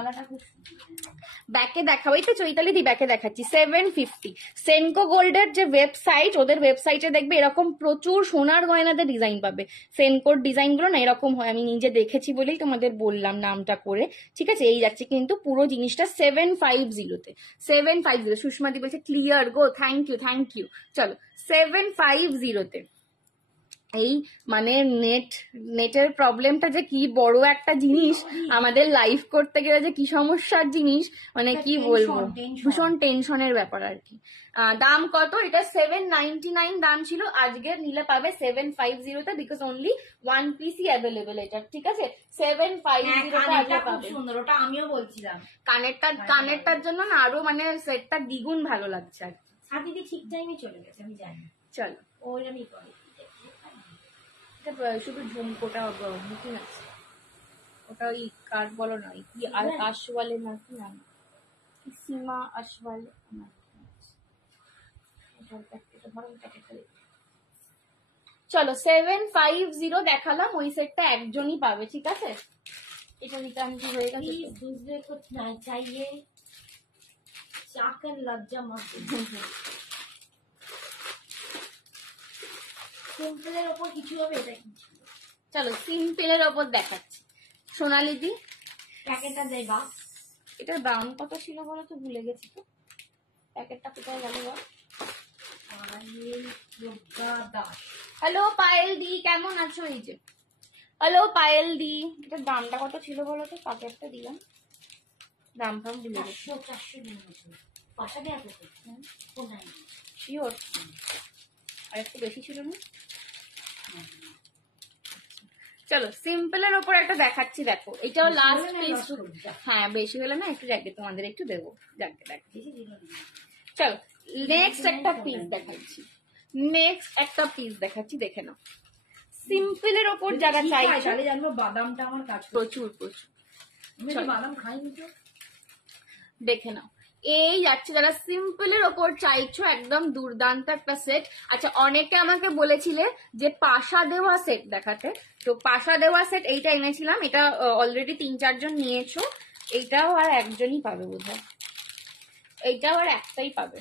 ব্যাকে দেখাবো, এই তো চৈতালি দি ব্যাকে দেখাচ্ছি 750। সেনকো গোল্ডের যে ওয়েবসাইট, ওদের ওয়েবসাইটে দেখবে এরকম প্রচুর সোনার গয়নাতে ডিজাইন পাবে। সেনকোর ডিজাইন গুলো না এরকম হয়, আমি নিজে দেখেছি বলেই তোমাদের বললাম নামটা করে, ঠিক আছে। এই যাচ্ছে কিন্তু পুরো জিনিসটা 750 তে, 750। সুষমা দি বলছে ক্লিয়ার গো, থ্যাংক ইউ। চলো 750 তে এই মানে নেটের প্রবলেমটা যে কি বড় একটা জিনিস, আমাদের লাইফ করতে গেলে যে কি সমস্যার জিনিস, মানে কি বলবো, ভীষণ টেনশনের ব্যাপার আর কি। দাম কত? এটা 799 দাম ছিল, আজকে নিলে পাবে 750 তে, বিকজ অনলি 1 পিসই অ্যাভেলেবেল এটা, ঠিক আছে? 750 আজকে পাবে। সুন্দর, ওটা আমিও বলছিলাম। কানেরটার জন্য না আরো মানে সেটটা দ্বিগুণ ভালো লাগছে আর কি। দিদি ঠিক টাইমে চলে গেছে, আমি জানি। চলো, ওই আমি করি শুধু ঝুমকোটা বুকিং আছে, ওটা ওই কার বলো না, কি আশওয়ালে না কি নাম, সীমা আশওয়ালে না, চলো 750 দেখালাম, ওই সেটটা একজনই পাবে, ঠিক আছে? এটা রিটার্ন কি হয়ে গেছে? दूसरे को ना चाहिए चाकर लज्जा मत সিম্পলের ওপর কিছু হবে, এটা কি? চলো সিম্পলের ওপর দেখাচ্ছি। সোনালি দি প্যাকেটটা দেয় বাস। এটার দাম কত ছিল বলো তো, ভুলে গেছি তো, প্যাকেটটা কোথায় গেল বল? হ্যালো পায়েল দি, কেমন আছো? এই যে হ্যালো পায়েল দি, এটার দামটা কত ছিল বলো তো, প্যাকেটটা দিলাম, দাম ফাম ভুলে গেছি। 400 দিন পাশা দেওয়া কোথায় শিওর? আর একটু বেশি ছিল না? চলো সিম্পলের ওপর একটা দেখাচ্ছি, দেখো এটাও লাস্ট পিস। হ্যাঁ বেশি হলে না একটু যাকে তোমাদের একটু দেবো, যাকে দেখো। চলো নেক্সট একটা পিস দেখাচ্ছি, দেখে নাও। সিম্পলের ওপর যারা চাইছে, জানবো বাদামটা আমার কাছে প্রচুর বাদাম খাইনি তো, দেখে নাও। এই যাচ্ছে যারা সিম্পলের ওপর চাইছো, একদম দুর্দান্ত একটা সেট। আচ্ছা অনেকে আমাকে বলেছিলে যে পাশা দেওয়া সেট দেখাতে, তো পাশা দেওয়া সেট এইটা এনেছিলাম, এটা অলরেডি 3-4 জন নিয়েছো, এইটাও আর একজনই পাবে বোধহয়, এইটাও আর একটাই পাবে।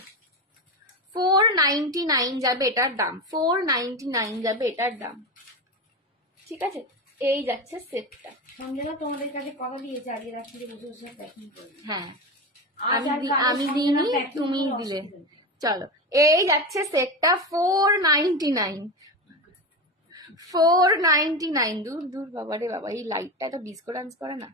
499 যাবে এটার দাম, 499 যাবে এটার দাম, ঠিক আছে? এই যাচ্ছে সেটটা। সঞ্জনা তোমাদের কাছে কথা দিয়েছে আজকে রাত্রে বসে বসে প্যাকিং করবে। হ্যাঁ আমি দিইনি, তুমি দিলে। চলো এই যাচ্ছে সেটটা 499। দূর বাবা রে বাবা, এই লাইটটা তো ডিসকো ডান্স করে না।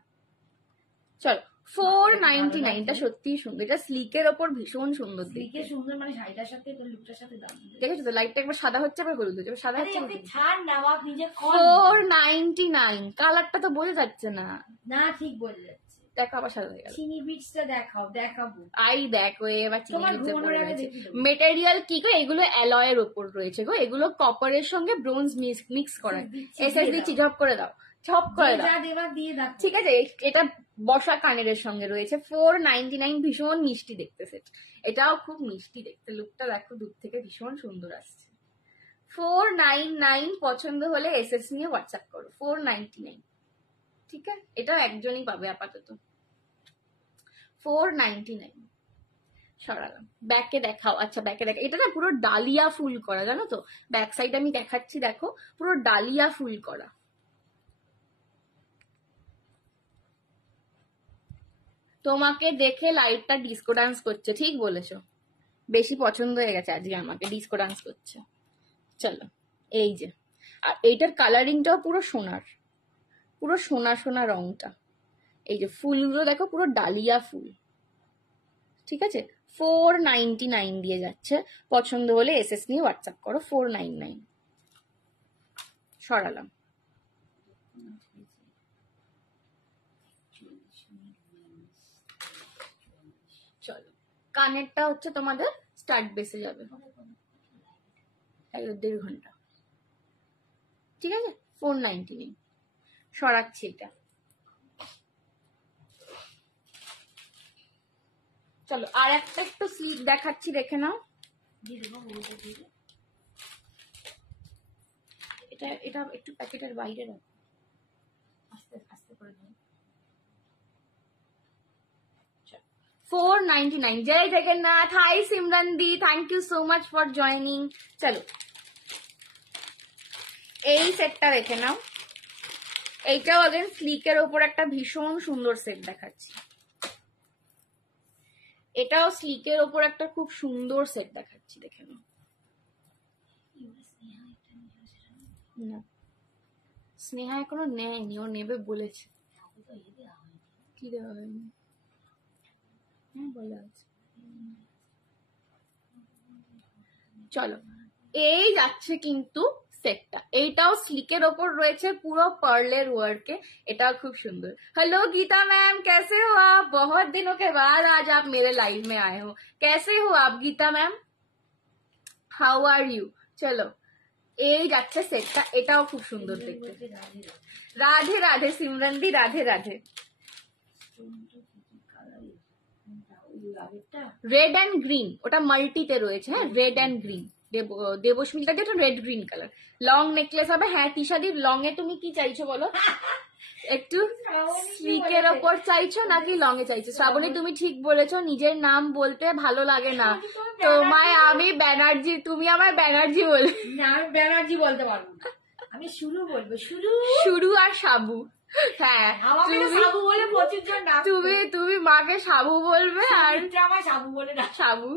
চলো 499টা সত্যিই সুন্দর, এটা স্লিকের ওপর ভীষণ সুন্দর, স্লিকের সুন্দর মানে শাড়িটার সাথে লুকটার সাথে দাম। দেখেছো তো লাইটটা একবার সাদা হচ্ছে আবার হলুদ হচ্ছে, সাদা হচ্ছে। ছাড় না বাপ, নিজে 499, কালারটা তো বোঝা যাচ্ছে না। না ঠিক বলে যাচ্ছে, দেখো আবার সাদা হয়ে গেল। চিনি বিটসটা দেখাবো। আই দেখো এবার চিনি বিটসে পড়ে গেছে। মেটেরিয়াল কি গো, এগুলো অ্যালয়ের ওপর রয়েছে গো, এগুলো কপারের সঙ্গে ব্রোঞ্জ মিক্স করা। এসএস দিচ্ছি, ঝপ করে দাও, ঠিক আছে? এটা বসা কানের সঙ্গে রয়েছে, 499, ভীষণ মিষ্টি দেখতে সেট, এটাও খুব মিষ্টি দেখতে, লুকটা দেখো দূর থেকে ভীষণ সুন্দর আসছে। 499 পছন্দ হলে এসএস নিয়ে হোয়াটসঅ্যাপ করো, 499, ঠিক আছে? এটাও একজনই পাবে আপাতত, 499। সরালাম, ব্যাকে দেখাও। আচ্ছা ব্যাকে দেখা, এটা না পুরো ডালিয়া ফুল করা, জানো তো? ব্যাক সাইড আমি দেখাচ্ছি, দেখো পুরো ডালিয়া ফুল করা। তোমাকে দেখে লাইটটা ডিসকো ডান্স করছে, ঠিক বলেছো, বেশি পছন্দ হয়ে গেছে আজকে আমাকে, ডিসকো ডান্স করছে। চলো এই যে, আর এইটার কালারিংটাও পুরো সোনার, পুরো সোনা সোনা রংটা। এই যে ফুলগুলো দেখো, পুরো ডালিয়া ফুল, ঠিক আছে? 499 দিয়ে যাচ্ছে, পছন্দ হলে এসএস নিয়ে হোয়াটসঅ্যাপ করো, 499। সরালাম। চলো কানেরটা হচ্ছে তোমাদের স্টার্ট বেসে যাবে, 1.5 ঘন্টা, ঠিক আছে? 499 সরাচ্ছি এটা। চলো আর একটা একটু স্লিপ দেখাচ্ছি, দেখে নাও। এটা এটা একটু প্যাকেটের বাইরে রাখো, আস্তে আস্তে করে দাও। 499। জয় Jagannath. Hi Simran di, thank you so much for joining. চলো এই সেটটা দেখে নাও, এইটাও আগেন স্লিকের ওপর একটা ভীষণ সুন্দর সেট দেখাচ্ছি, এটাও স্লিকের ওপর একটা খুব সুন্দর সেট দেখাচ্ছি, দেখে নাও। না, স্নেহা এখনো নেয়নি, ও নেবে বলেছে। কি দেওয়া হয়নি? হ্যাঁ বলে আছে। চলো, এই যাচ্ছে কিন্তু সেটটা, এইটাও স্লিকের ওপর রয়েছে, পুরো পার্লের ওয়ার্কে, এটাও খুব সুন্দর। हेलो गीता मैम, कैसे हो आप? बहुत दिनों के बाद आज आप मेरे लाइव में आए हो। कैसे हो आप Geeta ma'am? How are you? चलो, এই যাচ্ছে সেটটা, এটাও খুব সুন্দর দেখতে। Radhe Radhe Simran di, Radhe Radhe. Red and green, ওটা মাল্টিতে রয়েছে। হ্যাঁ, রেড অ্যান্ড গ্রিন, দেবস্মিতা যেটা red green colour. Long necklace হবে। হ্যাঁ তিশাদি, লং এ তুমি কি চাইছো বলো? একটু স্লিকের ওপর চাইছো নাকি লং এ চাইছো? শ্রাবণী তুমি ঠিক বলেছো, নিজের নাম বলতে ভালো লাগে না, তোমায় আমি ব্যানার্জি, তুমি আমার ব্যানার্জি বলে। না, আমি ব্যানার্জি বলতে পারবো না, আমি শুরু বলবো। শুরু আর সাবু। হ্যাঁ, আমাকে সাবু বলে প্রচুর জন ডাকে। তুমি মাকে সাবু বলবে আর আমার সাবু বলে ডাকে। সাবু।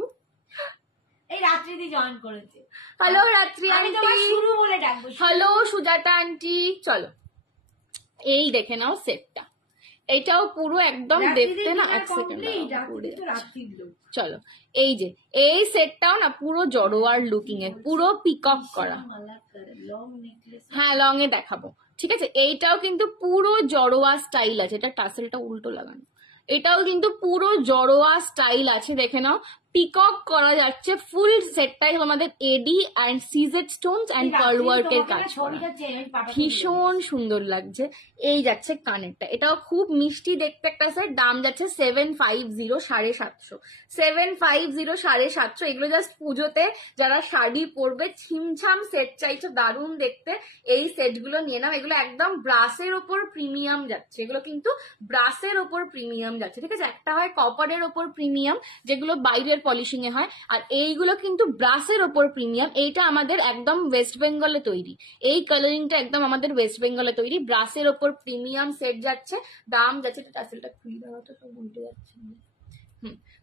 এই রাত্রিদি জয়েন করেছে। হ্যালো রাত্রি আমি আন্টি। তোমায় শুরু বলে ডাকবো। Hello Sujata aunty. চলো, এই দেখে নাও সেটটা, এটাও পুরো একদম দেখতে না, এক সেকেন্ড। চলো, এই যে এই সেটটাও না পুরো জড়োয়ার লুকিং এ, পুরো পিকক করা। হ্যাঁ লং এ দেখাবো, ঠিক আছে। এইটাও কিন্তু পুরো জড়োয়া স্টাইল আছে, এটা টাসেলটা উল্টো লাগানো। এটাও কিন্তু পুরো জড়োয়া স্টাইল আছে, দেখে নাও, পিকক করা যাচ্ছে। ফুল সেটটাই আমাদের AD and CZ stones and pearl ওয়ার্কের কাজ করা, ভীষণ সুন্দর লাগছে। এই যাচ্ছে কানেরটা, এটাও খুব মিষ্টি দেখতে একটা সেট। দাম যাচ্ছে 750, 750, 750, 750। এগুলো জাস্ট পুজোতে যারা শাড়ি পরবে, ছিমছাম সেট চাইছো, দারুণ দেখতে, এই সেটগুলো নিয়ে নাও। এগুলো একদম ব্রাসের ওপর প্রিমিয়াম যাচ্ছে, এগুলো কিন্তু ব্রাসের ওপর প্রিমিয়াম যাচ্ছে, ঠিক আছে। একটা হয় কপারের ওপর প্রিমিয়াম, যেগুলো বাইরের পলিশিং এ হয়, আর এইগুলো কিন্তু ব্রাসের ওপর প্রিমিয়াম। এইটা আমাদের একদম ওয়েস্ট বেঙ্গলে তৈরি, এই কালারিংটা একদম আমাদের ওয়েস্ট বেঙ্গলে তৈরি, ব্রাসের ওপর প্রিমিয়াম সেট যাচ্ছে। দাম যাচ্ছে, টাসেলটা খুলে দেওয়া তো সব উল্টে যাচ্ছে।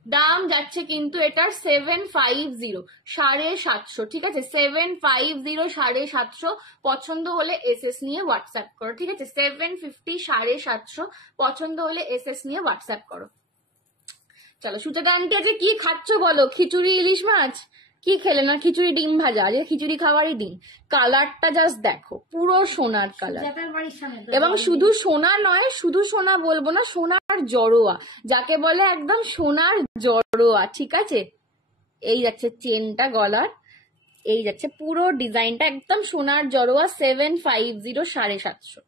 দাম যাচ্ছে কিন্তু এটার 750, 750, ঠিক আছে। 750, 750। পছন্দ হলে এসএস নিয়ে হোয়াটসঅ্যাপ করো, ঠিক আছে। 750, 750। পছন্দ হলে এসএস নিয়ে হোয়াটসঅ্যাপ করো। চলো, সুজাতা আন্টি আজকে কি খাচ্ছ বলো? খিচুড়ি ইলিশ মাছ? কি খেলে না? খিচুড়ি ডিম ভাজা, আজকে খিচুড়ি খাবারই দিন। কালারটা জাস্ট দেখো, পুরো সোনার কালার, এবং শুধু সোনা নয়, শুধু সোনা বলবো না, সোনার জড়োয়া, যাকে বলে একদম সোনার জড়োয়া, ঠিক আছে। এই যাচ্ছে চেনটা গলার, এই যাচ্ছে পুরো ডিজাইনটা একদম সোনার জড়োয়া। 750, 750।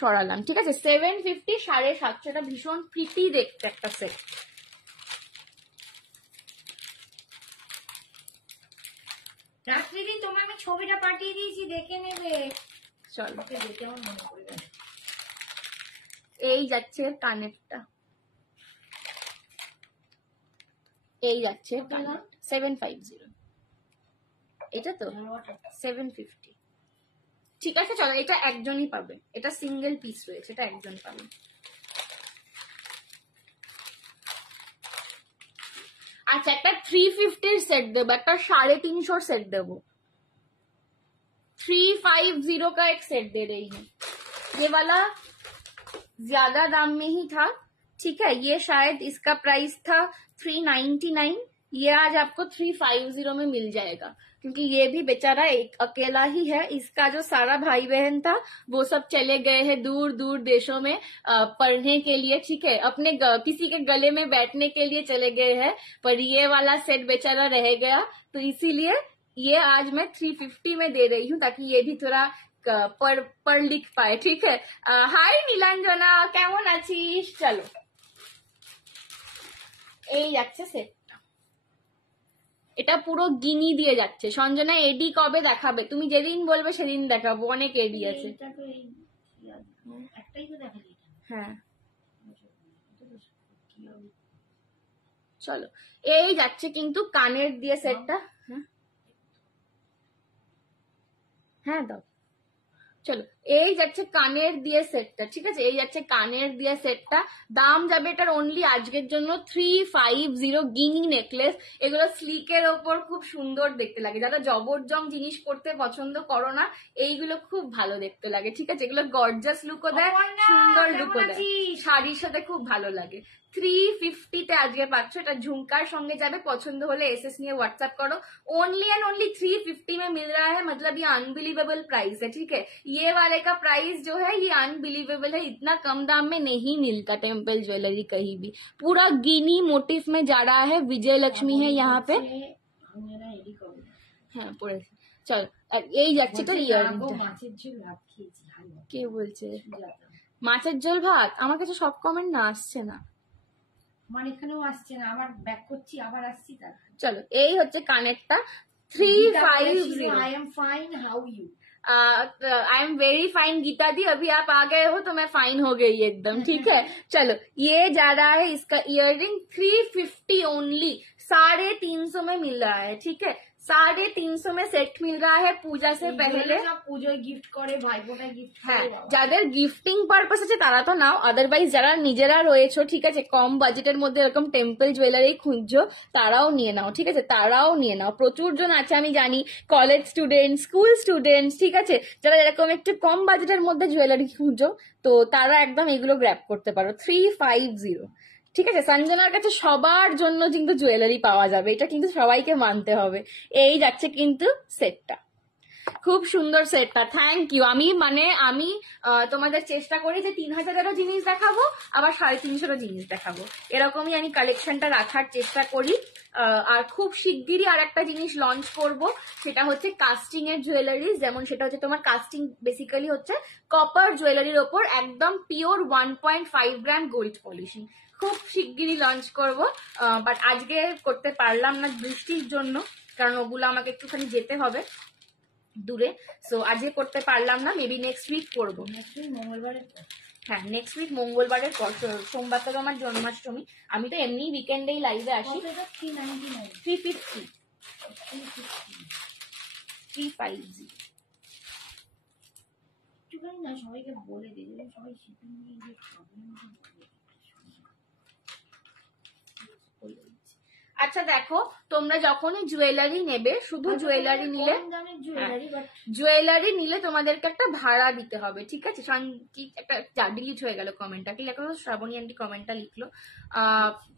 সরালাম, ঠিক আছে। 750, 750। এটা ভীষণ প্রিটি দেখতে একটা সেট। রাত্রিদি তোমার আমি ছবিটা পাঠিয়ে দিয়েছি, দেখে নেবে। চলো, দেখে আমার মনে পড়ে গেল। এই যাচ্ছে কানেরটা, এই যাচ্ছে 750, এটা তো 750, ঠিক আছে। চলো, এটা একজনই পাবে, এটা সিঙ্গেল পিস রয়েছে, এটা একজন পাবে। अच्छा একটা 350 সেট দেবো, একটা 350 सेट देबो। 350 का एक सेट दे रही हूँ। ये वाला ज्यादा दाम में ही था, ठीक है। ये शायद इसका प्राइस था 399, ये आज आपको 350 में मिल जाएगा, क्योंकि ये भी बेचारा एक अकेला ही है। इसका जो सारा भाई बहन था वो सब चले गए हैं दूर दूर देशों में पढ़ने के लिए, ठीक है। अपने किसी के गले में बैठने के लिए चले गए हैं, पर ये वाला सेट बेचारा रह गया, तो इसीलिए ये आज मैं 350 में दे रही हूँ, ताकि ये भी थोड़ा पढ़ लिख पाए, ठीक है। हाय নীলাঞ্জনা, কেমন আছিস? চলো, এই যাচ্ছে সেটটা, এটা পুরো গিনি দিয়ে যাচ্ছে। সঞ্জনা এডি কবে দেখাবে? তুমি যেদিন বলবে সেদিন দেখাবো, অনেক এডি আছে। হ্যাঁ চলো, এই যাচ্ছে কিন্তু কানের দিয়ে সেটটা। হ্যাঁ দাও। চলো, এই যাচ্ছে কানের দিয়ে সেটটা, ঠিক আছে, এই যাচ্ছে কানের দিয়ে সেটটা। দাম যাবে এটার অনলি আজকের জন্য 350। গিনি নেকলেস, এগুলো স্লিকের ওপর খুব সুন্দর দেখতে লাগে। যারা জবরজং জিনিস পরতে পছন্দ করো না, এইগুলো খুব ভালো দেখতে লাগে, ঠিক আছে। এগুলো গর্জাস লুকও দেয়, সুন্দর লুকও দেয়, শাড়ির সাথে খুব ভালো লাগে। 350 আজকে পাচ্ছ। এটা ঝুমকার সঙ্গে যাবে, পছন্দ হলে এসএস নিয়ে হোয়াটসঅ্যাপ করো। ओनली एंड ओनली 350 में मिल रहा है, मतलब ये अनबिलीवेबल प्राइस है, ठीक है। ये वाले का प्राइस जो है ये अनबिलीवेबल है, इतना कम दाम में नहीं मिलता टेम्पल ज्वेलरी कहीं भी। पूरा गिनी मोटिफ में जा रहा है, विजय लक्ष्मी है यहाँ पे। হ্যাঁ পড়েছি, চল। আর এই যাচ্ছে তো ইয়াররিংটা। কে বলছে মাছের ঝোল ভাত? আমার কাছে সব কমেন্ট না আসছে না, আমার এখানেও আসছে না, আবার ব্যাক করছি, আবার আসছি। তার চলো, এই হচ্ছে কানেরটা 350। I am fine, how you? I am very fine Geeta di, अभी आप आ गए हो तो मैं फाइन हो गई एकदम, ठीक है। चलो, ये जा रहा है इसका इयररिंग 350 ओनली, 350 में मिल रहा है, ठीक है। 350 में सेट मिल रहा है पूजा से पहले। পুজোয় গিফট করে, ভাই বোনের গিফট হ্যাঁ, যাদের গিফটিং পারপাস আছে তারা তো নাও, আদারওয়াইজ যারা নিজেরা রয়েছো, ঠিক আছে, কম বাজেটের মধ্যে এরকম টেম্পল জুয়েলারি খুঁজছো, তারাও নিয়ে নাও, ঠিক আছে, তারাও নিয়ে নাও। প্রচুর জন আছে আমি জানি, কলেজ স্টুডেন্ট, স্কুল স্টুডেন্টস, ঠিক আছে, যারা এরকম একটু কম বাজেটের মধ্যে জুয়েলারি খুঁজছো, তো তারা একদম এগুলো গ্র্যাব করতে পারো। 350, ঠিক আছে। সঞ্জনার কাছে সবার জন্য কিন্তু জুয়েলারি পাওয়া যাবে, এটা কিন্তু সবাইকে মানতে হবে। এই যাচ্ছে কিন্তু সেটটা, খুব সুন্দর সেটটা, থ্যাংক ইউ। আমি তোমাদের চেষ্টা করি যে 3000-এরও জিনিস দেখাবো, আবার 350-এরও জিনিস দেখাবো, এরকমই আমি কালেকশনটা রাখার চেষ্টা করি। আর খুব শিগগিরই আর একটা জিনিস লঞ্চ করব, সেটা হচ্ছে কাস্টিং এর জুয়েলারি। যেমন সেটা হচ্ছে তোমার কাস্টিং বেসিক্যালি হচ্ছে কপার জুয়েলারির ওপর একদম পিওর 1.5 গ্রাম গোল্ড পলিশিং, খুব শিগগিরই লঞ্চ করব। বাট আজকে করতে পারলাম না বৃষ্টির জন্য, কারণ ওগুলো আমাকে একটুখানি যেতে হবে দূরে, সো আজকে করতে পারলাম না, মেবি নেক্সট উইক করবো। হ্যাঁ, নেক্সট উইক মঙ্গলবারের পর। সোমবার তো আমার জন্মাষ্টমী, আমি তো এমনি উইকেন্ডেই লাইভে আসি। 350 না, সবাইকে বলে দিই, সবাই শিপিং নিয়ে যে আচ্ছা দেখো, তোমরা যখনই জুয়েলারি নেবে, শুধু জুয়েলারি নিলে তোমাদেরকে একটা ভাড়া দিতে হবে, ঠিক আছে। একটা ডিলিট হয়ে গেল কমেন্টটা, কি লেখা? শ্রাবণী আন্টি কমেন্টটা লিখলো।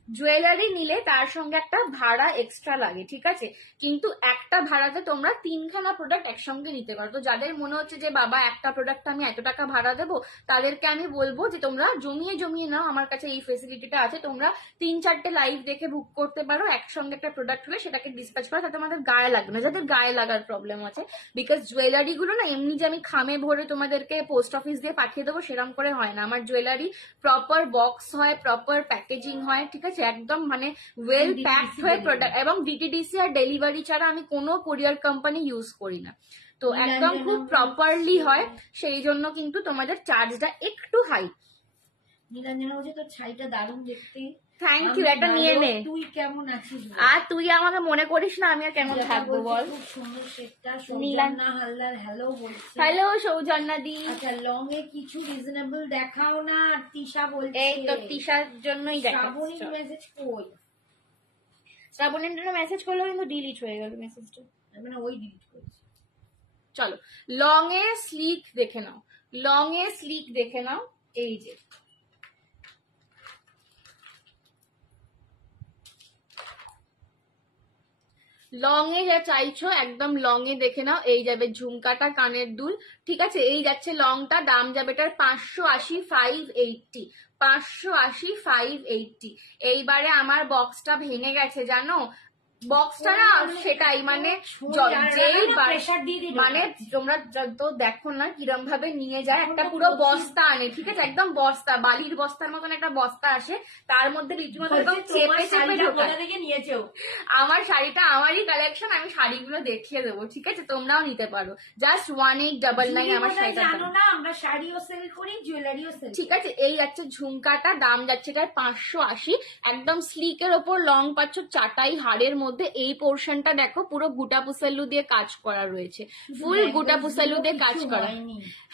জুয়েলারি নিলে তার সঙ্গে একটা ভাড়া এক্সট্রা লাগে, ঠিক আছে। কিন্তু একটা ভাড়াতে তোমরা 3খানা প্রোডাক্ট একসঙ্গে নিতে পারো। তো যাদের মনে হচ্ছে যে বাবা একটা প্রোডাক্ট আমি এত টাকা ভাড়া দেবো, তাদেরকে আমি বলবো যে তোমরা জমিয়ে নাও, আমার কাছে এই ফেসিলিটিটা আছে। তোমরা 3-4টে লাইভ দেখে বুক করতে পারো, একসঙ্গে একটা প্রোডাক্ট হলে সেটাকে ডিসপ্যাচ করা, তাতে তোমাদের গায়ে লাগবে না, যাদের গায়ে লাগার প্রবলেম আছে। বিকজ জুয়েলারি গুলো না এমনি যে আমি খামে ভরে তোমাদেরকে পোস্ট অফিস দিয়ে পাঠিয়ে দেবো সেরকম করে হয় না। আমার জুয়েলারি প্রপার বক্স হয়, প্রপার প্যাকেজিং হয়, ঠিক আছে, একদম মানে ওয়েল প্যাকড হয়ে প্রোডাক্ট। এবং ডিটিডিসি আর ডেলিভারি ছাড়া আমি কোনো কোরিয়ার কোম্পানি ইউজ করি না, তো একদম খুব প্রপারলি হয়, সেই জন্য কিন্তু তোমাদের চার্জটা একটু হাই। নীলাঞ্জনা বলছে তোর শাড়িটা দারুণ দেখতে, থ্যাংক ইউ, এটা নিয়ে নে। তুই কেমন আছিস? আর তুই আমাকে মনে করিস না, আমি আর কেমন থাকবো বল। খুব সুন্দর সেটটা। সৌজন্যা হালদার হ্যালো বলছে। হ্যালো সৌজন্যা দি। আচ্ছা, লং এ কিছু রিজনেবল দেখাও না। তিশা বলছে। এই তো তিশার জন্যই দেখাচ্ছি। শ্রাবণীর মেসেজ কই? শ্রাবণীর জন্য মেসেজ করলো কিন্তু ডিলিট হয়ে গেল মেসেজটা, মানে ওই ডিলিট করেছে। চলো, লং এ স্লিক দেখে নাও, লং এ স্লিক দেখে নাও। এই যে লং এ যা চাইছো একদম লং এ দেখে নাও। এই যাবে ঝুমকাটা, কানের দুল, ঠিক আছে। এই যাচ্ছে লংটা, দাম যাবে এটার 580, 580, 580, 580। এইবারে আমার বক্সটা ভেঙে গেছে জানো, বক্সটা না সেটাই মানে মানে তোমরা তো দেখো না কিরম ভাবে নিয়ে যায়, একটা পুরো বস্তা আনে, ঠিক আছে, একদম বস্তা, বালির বস্তার মতন একটা বস্তা আসে, তার মধ্যে রীতিমতো চেপে চেপে নিয়েছে। আমার শাড়িটা আমারই কালেকশন, আমি শাড়িগুলো দেখিয়ে দেবো, ঠিক আছে, তোমরাও নিতে পারো। জাস্ট 1899 আমার শাড়িটা। আমরা শাড়িও সেল করি, জুয়েলারিও সেল, ঠিক আছে। এই যাচ্ছে ঝুমকাটা, দাম যাচ্ছে এটার 580, একদম স্লিকের ওপর লং পাচ্ছ, চাটাই হাড়ের মধ্যে মধ্যে এই পোর্শনটা দেখো পুরো গুটা পুসাল্লু দিয়ে কাজ করা রয়েছে, ফুল গুটা পুসাল্লু দিয়ে কাজ করা।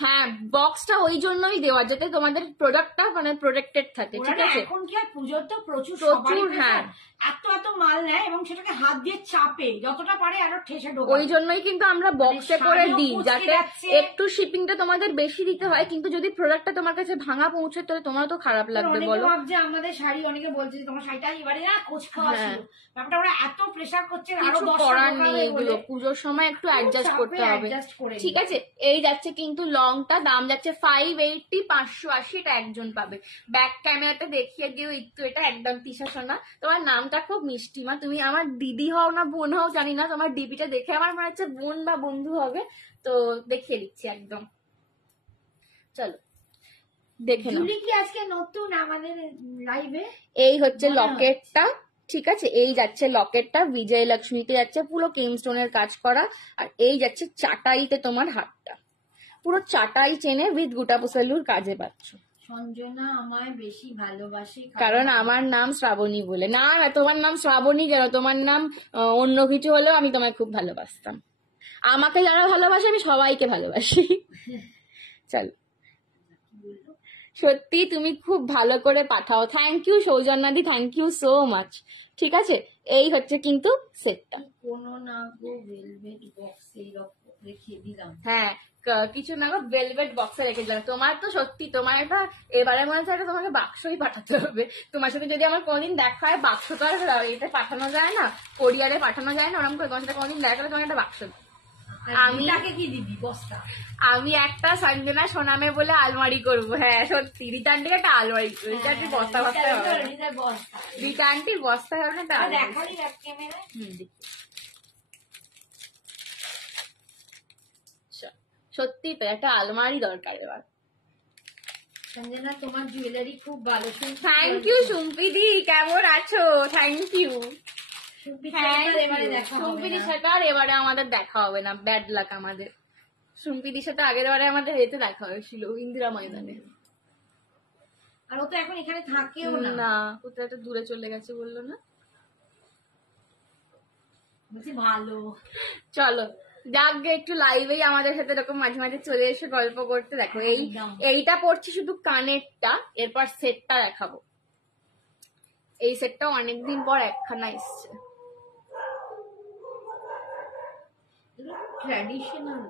হ্যাঁ, বক্সটা ওই জন্যই দেওয়া যাতে তোমাদের প্রোডাক্টটা মানে প্রোটেক্টেড থাকে, ঠিক আছে। এখন কি আর পুজোর তো প্রচুর প্রচুর, হ্যাঁ, এত মাল নেয় এবং সেটাকে হাত দিয়ে চাপে যতটা পারে আরো ঠেসে ঢোকায়। ওই জন্যই কিন্তু আমরা বক্সে করে দিই, যাতে যাচ্ছে। একটু শিপিংটা তোমাদের বেশি দিতে হয়, কিন্তু যদি প্রোডাক্টটা তোমার কাছে ভাঙা পৌঁছে তাহলে তোমার তো খারাপ লাগবে অনেকে বলো। ভাবছে আমাদের শাড়ি, অনেকে বলছে যে তোমার শাড়িটা এবারে না কোচ খাওয়া ছিল, ব্যাপারটা ওরা এত প্রেসার করছে, আরো কিছু করার নেই, এগুলো পুজোর সময় একটু অ্যাডজাস্ট করতে হবে, ঠিক আছে। এই যাচ্ছে কিন্তু লংটা, দাম যাচ্ছে 580, 580, এটা একজন পাবে। ব্যাক ক্যামেরাতে দেখিয়ে দিও একটু, এটা একদম তিশা সোনা, তোমার নামটা খুব মিষ্টি মা, তুমি আমার দিদি হও না বোন হও জানি না, তোমার ডিপিটা দেখে আমার মনে হচ্ছে বোন বা বন্ধু হবে, তো দেখিয়ে দিচ্ছি একদম। চলো দেখে নাও। জুলি কি আজকে নতুন আমাদের লাইভে? এই হচ্ছে লকেটটা, ঠিক আছে। এই যাচ্ছে লকেটটা, বিজয় লক্ষ্মীতে যাচ্ছে পুরো কেমস্টোনের কাজ করা, আর এই যাচ্ছে চাটাইতে তোমার হাতটা, পুরো চাটাই চেনে উইথ গুটা পুসালুর কাজে পাচ্ছ। সঞ্জনা আমায় বেশি ভালোবাসে কারণ আমার নাম শ্রাবণী বলে। না না, তোমার নাম শ্রাবণী কেন, তোমার নাম অন্য কিছু হলেও আমি তোমায় খুব ভালোবাসতাম। আমাকে যারা ভালোবাসে আমি সবাইকে ভালোবাসি। চল, সত্যি তুমি খুব ভালো করে পাঠাও, থ্যাংক ইউ সৌজন্যাদি, থ্যাংক ইউ সো মাচ, ঠিক আছে। এই হচ্ছে কিন্তু সেটটা, কোনো না গো ভেলভেট বক্সে রেখে দিলাম। হ্যাঁ, কিছু না গো ভেলভেট বক্সে রেখে দিলাম। তোমার তো সত্যি, তোমার এটা এবারে মনে হচ্ছে একটা তোমাকে বাক্সই পাঠাতে হবে। তোমার সাথে যদি আমার কোনদিন দেখা হয়, বাক্স তো আর এটা পাঠানো যায় না, কোরিয়ারে পাঠানো যায় না, ওরকম করে তোমার সাথে কোনদিন দেখা হলে তোমার একটা বাক্স। আমি তাকে কি দিবি বস্তা? আমি একটা সঞ্জনা সোনামে বলে আলমারি করব। হ্যাঁ সত্যি, রিটার্ন একটা আলমারি, রিটার্ন বস্তা বস্তা হবে, রিটার্নটি বস্তা হবে না। দেখালি ব্যাক ক্যামেরা। সত্যি তো একটা আলমারি দরকার এবার। সঞ্জনা তোমার জুয়েলারি খুব ভালো। থ্যাংক ইউ সুম্পিদি, কেমন আছো? Thank you. সুম্পিদির সাথে আর এবারে আমাদের দেখা হবে না, ব্যাড লাক আমাদের। সুম্পিদির সাথে আগের বারে আমাদের এতে দেখা হয়েছিল ইন্দিরা ময়দানে, আর ও তো এখন এখানে থাকেও না, কোথায় একটা দূরে চলে গেছে বললো না। ভালো, চলো যাক গে, একটু লাইভেই আমাদের সাথে এরকম মাঝে মাঝে চলে এসে গল্প করতে। দেখো এইটা পড়ছি শুধু কানেরটা, এরপর সেটটা দেখাবো। এই সেটটা অনেকদিন পর একখানা এসছে, ট্র্যাডিশনাল।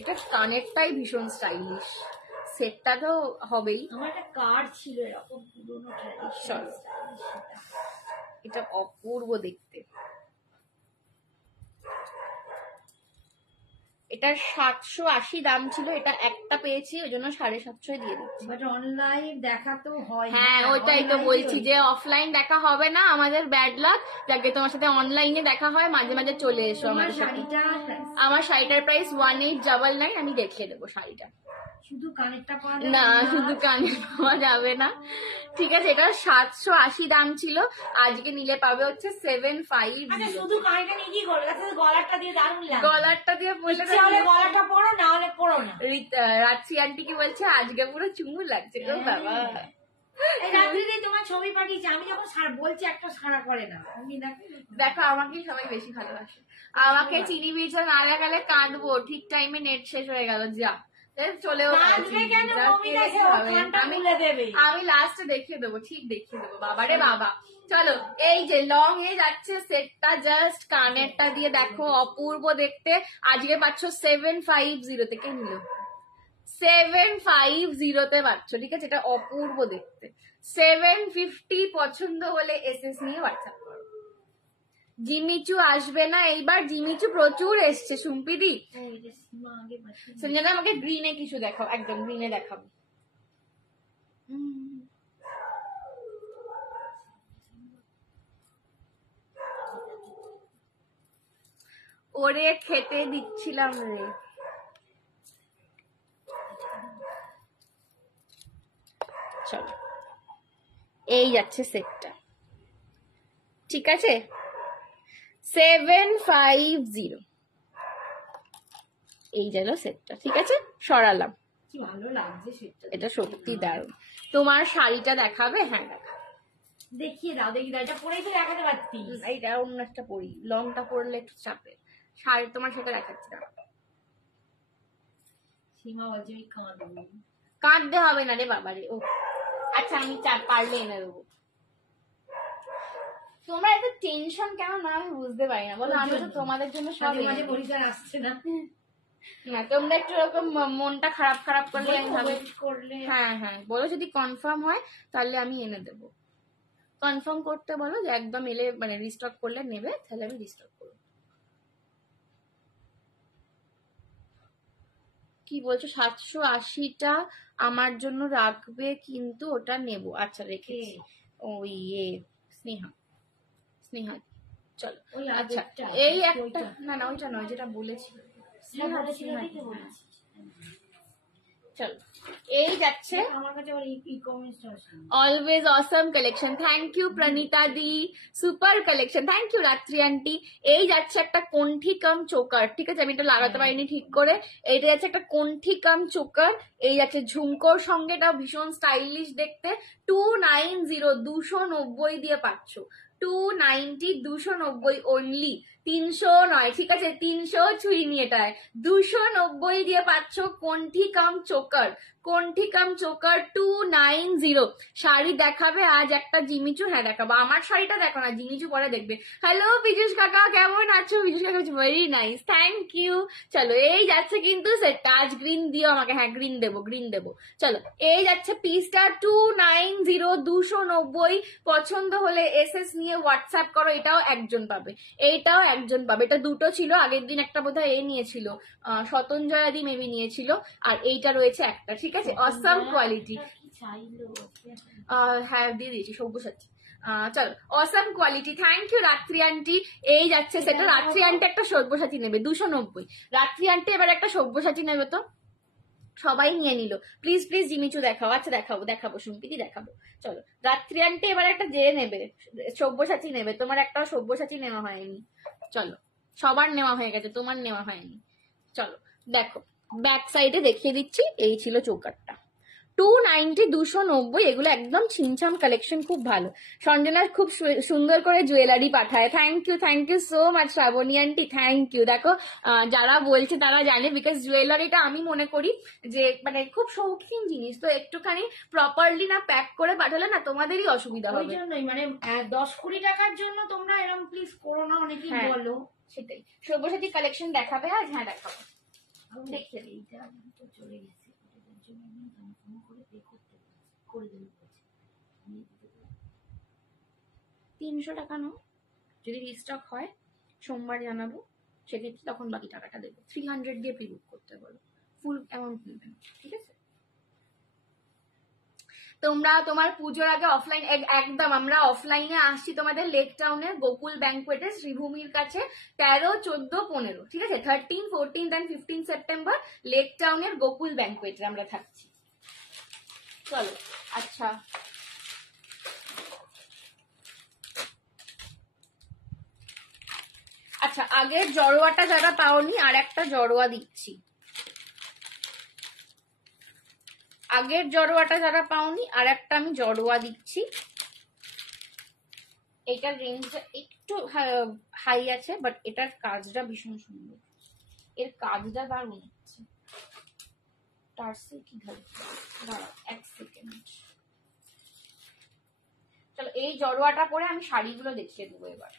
এটা কানেরটাই ভীষণ স্টাইলিশ, সেটটা তো হবেই। আমার একটা কার্ড ছিল এরকম পুরনো ট্র্যাডিশনাল, এটা অপূর্ব দেখতে। এটা 780 দাম ছিল, এটা একটা পেয়েছি ওই জন্য 750 দিয়ে দিচ্ছি। বাট অনলাইন দেখা তো হয়। হ্যাঁ ওইটাই তো বলছি যে অফলাইন দেখা হবে না, আমাদের ব্যাড লাক। যাকে তোমার সাথে অনলাইনে দেখা হয়, মাঝে মাঝে চলে এসো আমার সাথে। আমার শাড়িটার প্রাইস 1899, আমি দেখিয়ে দেবো শাড়িটা। শুধু কানেরটা পাওয়া না, শুধু কানের পাওয়া যাবে না, ঠিক আছে। এটা 780 দাম ছিল, আজকে নিলে পাবে হচ্ছে 750। শুধু কানেরটা নিয়ে কি করবে? গলাটা দিয়ে দারুণ লাগে, গলারটা দিয়ে বসে গলাটা পরো, না হলে পরো না। রাত্রি আন্টি কি বলছে, আজকে পুরো চুমু লাগছে গো বাবা। এই রাত্রিতে তোমার ছবি পাঠিয়েছি, আমি যখন বলছি একটা সারা করে না। দেখো আমাকে সবাই বেশি ভালোবাসে, আমাকে চিনি মির্চা না লাগালে কাঁদবো, ঠিক টাইমে নেট শেষ হয়ে গেল, যা চলেও আমি লাস্টে দেখিয়ে দেবো, ঠিক দেখিয়ে দেবো বাবারে বাবা। চলো এই যে লং এ যাচ্ছে সেটটা, জাস্ট কানেরটা দিয়ে দেখো অপূর্ব দেখতে। আজকে পাচ্ছ 750 থেকে নিল, 750 পাচ্ছ, ঠিক আছে। এটা অপূর্ব দেখতে। 750 পছন্দ হলে এসএস নিয়ে হোয়াটসঅ্যাপ করো। জিমিচু আসবে না এইবার, জিমিচু প্রচুর এসছে সুম্পিদি। সঞ্জনা আমাকে গ্রিনে কিছু দেখাও, একদম গ্রিনে দেখাবো। ওরে খেতে দিচ্ছিলাম রে। চলো এই যাচ্ছে সেটটা, ঠিক আছে। 750 এই গেল সেটটা, ঠিক আছে। সরালাম, কি ভালো লাগছে সেটটা, এটা সত্যি দারুণ। তোমার শাড়িটা দেখাবে? হ্যাঁ দেখাবে। দেখিয়ে দাও, দেখি দাও, এটা পরেই তো দেখাতে পারতি। এইটা অন্য একটা পরি, লংটা পরলে একটু চাপে। শাড়ি তোমার সাথে দেখাচ্ছি না, সীমা বলছে আমি কাঁদবো। কাঁদতে হবে না রে বাবারে। ও আচ্ছা, আমি পারলে এনে দেবো। তোমরা এত টেনশন কেন না আমি বুঝতে পারি না, বলো। আমি তো তোমাদের জন্য সব মাঝে এনে মাঝে দিই। পরিচয় আসছে না, না, তোমরা একটু এরকম মনটা খারাপ খারাপ করলে আমি ভাবি। wait করলে। হ্যাঁ হ্যাঁ, বলো যদি কনফার্ম হয় তাহলে আমি এনে দেবো। কনফার্ম করতে বলো যে একদম এলে মানে রিস্টক করলে নেবে, তাহলে আমি রিস্টক করবো। কি বলছো? 780টা আমার জন্য রাখবে, কিন্তু ওটা নেব। আচ্ছা রেখেছি। ওই স্নেহা, স্নেহা চলো। ওই আচ্ছা আগেরটা, এই একটা, ওইটা। না না ওইটা নয়, যেটা বলেছি স্নেহা বলেছিল স্নেহা, দেখে হ্যাঁ। বলেছি। চলো এই যাচ্ছে আমার কাছে আবার ই-কমার্স আছে। Always awesome collection, thank you Pranita di, super collection, thank you Ratri aunty. এই যাচ্ছে একটা কণ্ঠি কাম চোকার, ঠিক আছে, আমি এটা লাগাতে পারিনি ঠিক করে। এইটা যাচ্ছে একটা কণ্ঠি কাম চোকার, এই যাচ্ছে ঝুমকোর সঙ্গে, এটাও ভীষণ স্টাইলিশ দেখতে। 290, 290 দিয়ে পাচ্ছ। 290, 290 অনলি, 300 নয়, ঠিক আছে, 300 ছুঁইনি এটায়। 290 দিয়ে পাচ্ছ কণ্ঠি কাম চোকার, কণ্ঠি কাম চোকার 290। শাড়ি দেখাবে আজ একটা জিমিচু? হ্যাঁ দেখাবো। আমার শাড়িটা দেখো না, জিমিচু পরে দেখবে। হ্যালো পীযুষ কাকা, কেমন আছো? পীযুষ কাকা ভেরি নাইস, থ্যাংক ইউ। চলো এই যাচ্ছে কিন্তু সেটটা, আজ গ্রিন দিও আমাকে। হ্যাঁ গ্রিন দেবো, গ্রিন দেবো। চলো এই যাচ্ছে পিসটা 290, 290। পছন্দ হলে এসএস নিয়ে হোয়াটসঅ্যাপ করো, এটাও একজন পাবে, এইটাও একজন পাবে। এটা দুটো ছিল, আগের দিন একটা বোধহয় নিয়েছিল, শতঞ্জয়াদি মেবি নিয়েছিল, আর এইটা রয়েছে একটা, ঠিক আছে। Awesome quality. হ্যাঁ দিয়ে দিয়েছি, সব্যসাচী। চলো awesome quality, thank you Ratri aunty. এই যাচ্ছে সেটা, রাত্রি আন্টি একটা সব্যসাচী নেবে 290। রাত্রি আন্টি এবার একটা সব্যসাচী নেবে তো, সবাই নিয়ে নিল। প্লিজ প্লিজ জিমিচু দেখাও। আচ্ছা দেখাবো দেখাবো, সুম্পিতি দেখাবো। চলো রাত্রি আন্টি এবার একটা যে নেবে, সব্যসাচী নেবে। তোমার একটা সব্যসাচী নেওয়া হয়নি, চলো সবার নেওয়া হয়ে গেছে, তোমার নেওয়া হয়নি। চলো দেখো, ব্যাক সাইডে দেখিয়ে দিচ্ছি। এই ছিল চৌকারটা, 290, 290। এগুলো একদম ছিমছাম কালেকশন, খুব ভালো। সঞ্জনা খুব সুন্দর করে জুয়েলারি পাঠায়, thank you so much Shrabani aunty, thank you. দেখো যারা বলছে তারা জানে, বিকজ জুয়েলারিটা আমি মনে করি যে মানে খুব শৌখিন জিনিস, তো একটুখানি প্রপারলি না প্যাক করে পাঠালে না তোমাদেরই অসুবিধা ওই হবে। জন্যই মানে 10-20 টাকার জন্য তোমরা এরকম প্লিজ করো না, অনেকেই হ্যাঁ। বলো। সেটাই, সব্যসাচী কালেকশন দেখাবে আজ? হ্যাঁ দেখাবো। দেখিয়ে দিই, এইটা তো চলে গেছে, এটার জন্য আমি কনফার্ম করে পে করতে করে দেবো বলছি। 300 টাকা নাও, যদি রিস্টক হয় সোমবার জানাবো, সেক্ষেত্রে তখন বাকি টাকাটা দেবো। 300 দিয়ে প্রি বুক করতে বলো, ফুল অ্যামাউন্ট নেবেন, ঠিক আছে। তোমরা তোমার পুজোর আগে অফলাইন, একদম আমরা অফলাইনে আসছি তোমাদের লেক টাউনের গোকুল ব্যাংকোয়েটে, শ্রীভূমির কাছে। 13, 14, 15, ঠিক আছে, 13, 14 and 15 সেপ্টেম্বর লেক টাউনের গোকুল ব্যাংকোয়েটে আমরা থাকছি। চলো আচ্ছা, আচ্ছা আগের জড়োয়াটা যারা পাওনি, আর একটা জড়োয়া দিচ্ছি। আগের জড়োয়াটা যারা পাওনি, আর একটা আমি জড়োয়া দিচ্ছি। এটার রেঞ্জটা একটু হাই আছে, বাট এটার কাজটা ভীষণ সুন্দর, এর কাজটা দারুণ হচ্ছে। টার্সেল কি ধরে, দাঁড়াও এক সেকেন্ড। চলো এই জড়োয়াটা পরে আমি শাড়িগুলো দেখিয়ে দেবো এবার।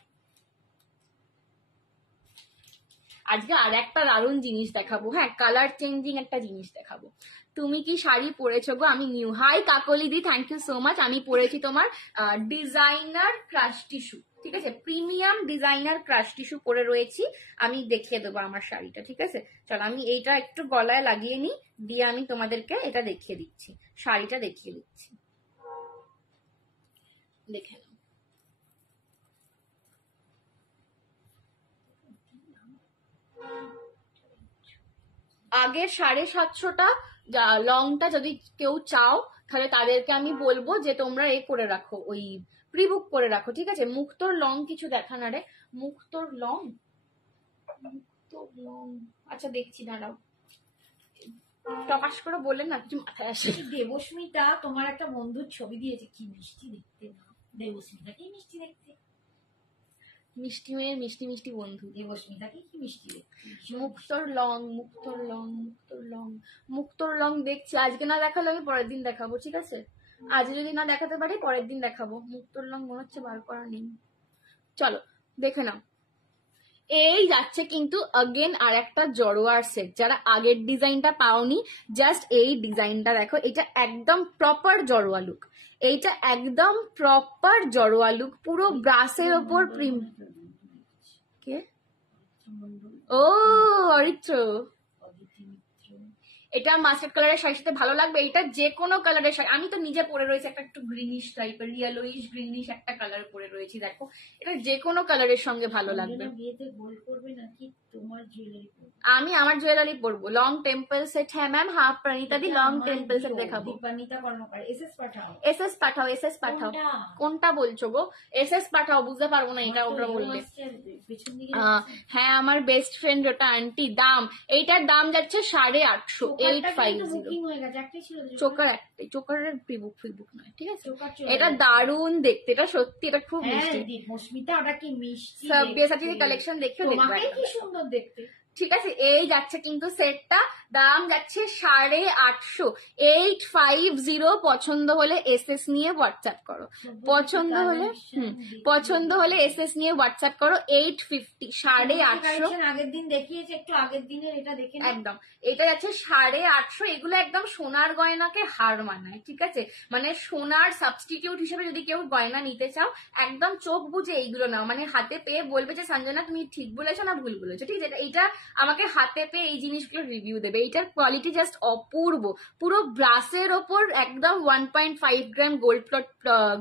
আজকে আর একটা দারুণ জিনিস দেখাবো, হ্যাঁ কালার চেঞ্জিং একটা জিনিস দেখাবো। তুমি কি শাড়ি পরেছো গো? আমি নিউ। হাই কাকলি দি, থ্যাংক ইউ সো মাচ। আমি পরেছি তোমার ডিজাইনার ক্রাশ টিস্যু, ঠিক আছে, প্রিমিয়াম ডিজাইনার ক্রাশ টিস্যু পরে রয়েছি। আমি দেখিয়ে দেবো আমার শাড়িটা, ঠিক আছে। চলো আমি এইটা একটু গলায় লাগিয়ে নিই, দিয়ে আমি তোমাদেরকে এটা দেখিয়ে দিচ্ছি, শাড়িটা দেখিয়ে দিচ্ছি, দেখে নাও। আগের 750টা লংটা যদি কেউ চাও, তাহলে তাদেরকে আমি বলবো যে তোমরা করে রাখো, ওই প্রি বুক করে রাখো, ঠিক আছে। মুক্তোর লং কিছু দেখা না রে, মুক্তোর লং, আচ্ছা দেখছি, দাঁড়াও, প্রকাশ করে বললেন না কিছু মাথায় আসে। দেবস্মিতা তোমার একটা বন্ধুর ছবি দিয়েছে, কি মিষ্টি দেখতে না। দেবস্মিতাকে মিষ্টি দেখতে, মিষ্টি মেয়ে মিষ্টি মিষ্টি বন্ধু। দেবস্মিতাকে কি মিষ্টি দেখতে। মুক্তোর লং, মুক্তোর লং, মুক্তোর লং, মুক্তোর লং দেখছি। আজকে না দেখালে আমি পরের দিন দেখাবো, ঠিক আছে? আজ যদি না দেখাতে পারি পরের দিন দেখাবো। মুক্তোর লং মনে হচ্ছে বার করা নেই। চলো দেখে নাও। এই যাচ্ছে কিন্তু अगेन আর একটা জড়োয়ার সেট। যারা আগের ডিজাইনটা পাওনি, জাস্ট এই ডিজাইনটা দেখো। এটা একদম প্রপার জড়োয়া লুক, এইটা একদম প্রপার জড়োয়া লুক, পুরো ব্রাসের ওপর প্রিন্ট। কে? ও অরিত্র, এটা মাস্টার্ড কালারের শাড়ির সাথে ভালো লাগবে। এটা যে কোনো কালারের শাড়ি, আমি তো নিজে পরে রয়েছে একটা একটু গ্রিনিশ টাইপের, ইয়েলোইশ গ্রিনিশ একটা কালার পরে রয়েছি, দেখো এটা যে কোনো কালারের সঙ্গে ভালো লাগবে। বিয়েতে গোল্ড করবে নাকি তোমার জুয়েলারি পরবে? আমি আমার জুয়েলারি পরবো, লং টেম্পল সেট। হ্যাঁ ম্যাম, হাফ Pranita di long temple set দেখাবো। দীপান্বিতা কর্মকার, এসএস পাঠাও, এসএস পাঠাও, এসএস পাঠাও। কোনটা বলছো গো? এসএস পাঠাও, বুঝতে পারবো না এটা ওটা বললে। পেছন দিকে হ্যাঁ আমার বেস্ট ফ্রেন্ড ওটা আন্টি। দাম, এইটার দাম যাচ্ছে 850, 850। বুকিং হয়ে গেছে, একটাই ছিল চোকার একটাই, চোকারের প্রিবুক ফ্রিবুক নয়, ঠিক আছে? চোকার চলে এটা গেছে। দারুণ দেখতে, এটা সত্যি, এটা খুব মিষ্টি। হ্যাঁ দীপস্মিতা, ওটা কি মিষ্টি সাববিয়াসাচি কালেকশন দেখে দেখবে তোমাকে কি একবার। সুন্দর দেখতে। ঠিক আছে, এই যাচ্ছে কিন্তু সেটটা, দাম যাচ্ছে 850, 850। পছন্দ হলে এসএস নিয়ে হোয়াটসঅ্যাপ করো, পছন্দ হলে পছন্দ হলে এসএস নিয়ে হোয়াটসঅ্যাপ করো। 850, 850। আগের দিন দেখিয়েছে, একটু আগের দিনের এটা দেখে নাও। একদম, এটা যাচ্ছে 850। এগুলো একদম সোনার গয়নাকে হার মানায়, ঠিক আছে? মানে সোনার সাবস্টিটিউট হিসেবে যদি কেউ গয়না নিতে চাও, একদম চোখ বুঝে এইগুলো নাও। মানে হাতে পেয়ে বলবে যে সঞ্জনা তুমি ঠিক বলেছো না ভুল বলেছো, ঠিক আছে? এইটা আমাকে হাতে পেয়ে এই জিনিসগুলো রিভিউ দেবে। এইটার কোয়ালিটি জাস্ট অপূর্ব, পুরো ব্রাসের ওপর একদম 1.5 গ্রাম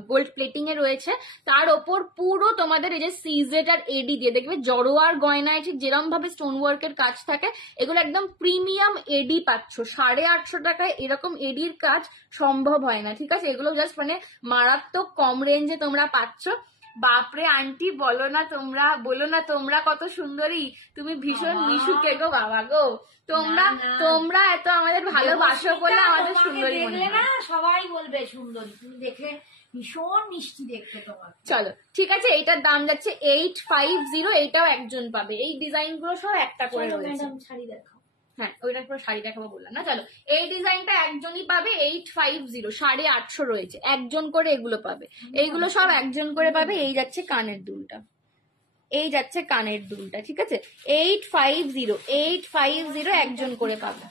গোল্ড প্লেটিং এ রয়েছে। তার ওপর পুরো তোমাদের এই যে সিজেড আর এডি দিয়ে, দেখবে জড়োয়ার গয়নায় ঠিক যেরকম ভাবে স্টোন ওয়ার্কের কাজ থাকে, এগুলো একদম প্রিমিয়াম এডি পাচ্ছ। 850 টাকায় এরকম এডির কাজ সম্ভব হয় না, ঠিক আছে? এগুলো জাস্ট মানে মারাত্মক কম রেঞ্জে তোমরা পাচ্ছ। বাপরে আন্টি, বলো না তোমরা কত সুন্দরী, তুমি ভীষণ মিশুকে গো বাবা গো। তোমরা এত আমাদের ভালোবাসো বলে আমাদের সুন্দরী মনে হয়। না সবাই বলবে সুন্দরী, তুমি দেখলে ভীষণ মিষ্টি দেখতে তোমার। চলো ঠিক আছে, এইটার দাম যাচ্ছে 850। এইটাও একজন পাবে, এই ডিজাইন গুলো সব একটা করে রয়েছে। শাড়ি দেখাও। হ্যাঁ ওইটার পুরো শাড়ি দেখাবো বললাম না। চলো, এই ডিজাইনটা একজনই পাবে, 850, 850 রয়েছে, একজন করে এগুলো পাবে। এইগুলো সব একজন করে পাবে। এই যাচ্ছে কানের দুলটা, এই যাচ্ছে কানের দুলটা, ঠিক আছে? 850 একজন করে পাবে।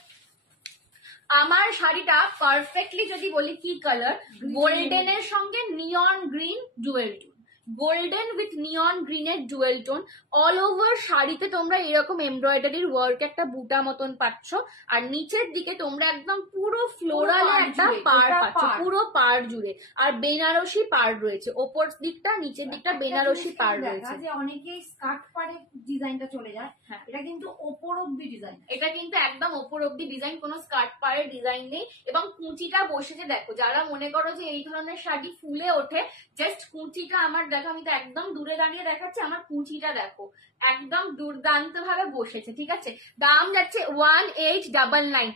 আমার শাড়িটা পারফেক্টলি যদি বলি কি কালার, গোল্ডেনের সঙ্গে neon green dual tone, golden with neon গ্রিনের ডুয়েল টোন। অল ওভার শাড়িতে তোমরা এরকম এমব্রয়ডারির ওয়ার্ক একটা বুটা মতন পাচ্ছ, আর নিচের দিকে তোমরা একদম পুরো ফ্লোরাল একটা পাড় পাচ্ছ, পুরো পাড় জুড়ে। আর বেনারসি পাড় রয়েছে ওপর দিকটা, নিচের দিকটা বেনারসি পাড় রয়েছে। যে অনেকেই স্কার্ট পাড়ে ডিজাইনটা চলে যায়, এটা কিন্তু ওপর অব্দি ডিজাইন, এটা কিন্তু একদম ওপর অব্দি ডিজাইন, কোনো স্কার্ট পাড়ের ডিজাইন নেই। এবং কুচিটা বসেছে দেখো, যারা মনে করো যে এই ধরনের শাড়ি ফুলে ওঠে, জাস্ট কুচিটা আমার দেখো, আমি তো একদম দূরে দাঁড়িয়ে দেখাচ্ছি, আমার কুচিটা দেখো একদম দুর্দান্ত ভাবে বসেছে, ঠিক আছে? দাম যাচ্ছে 1899,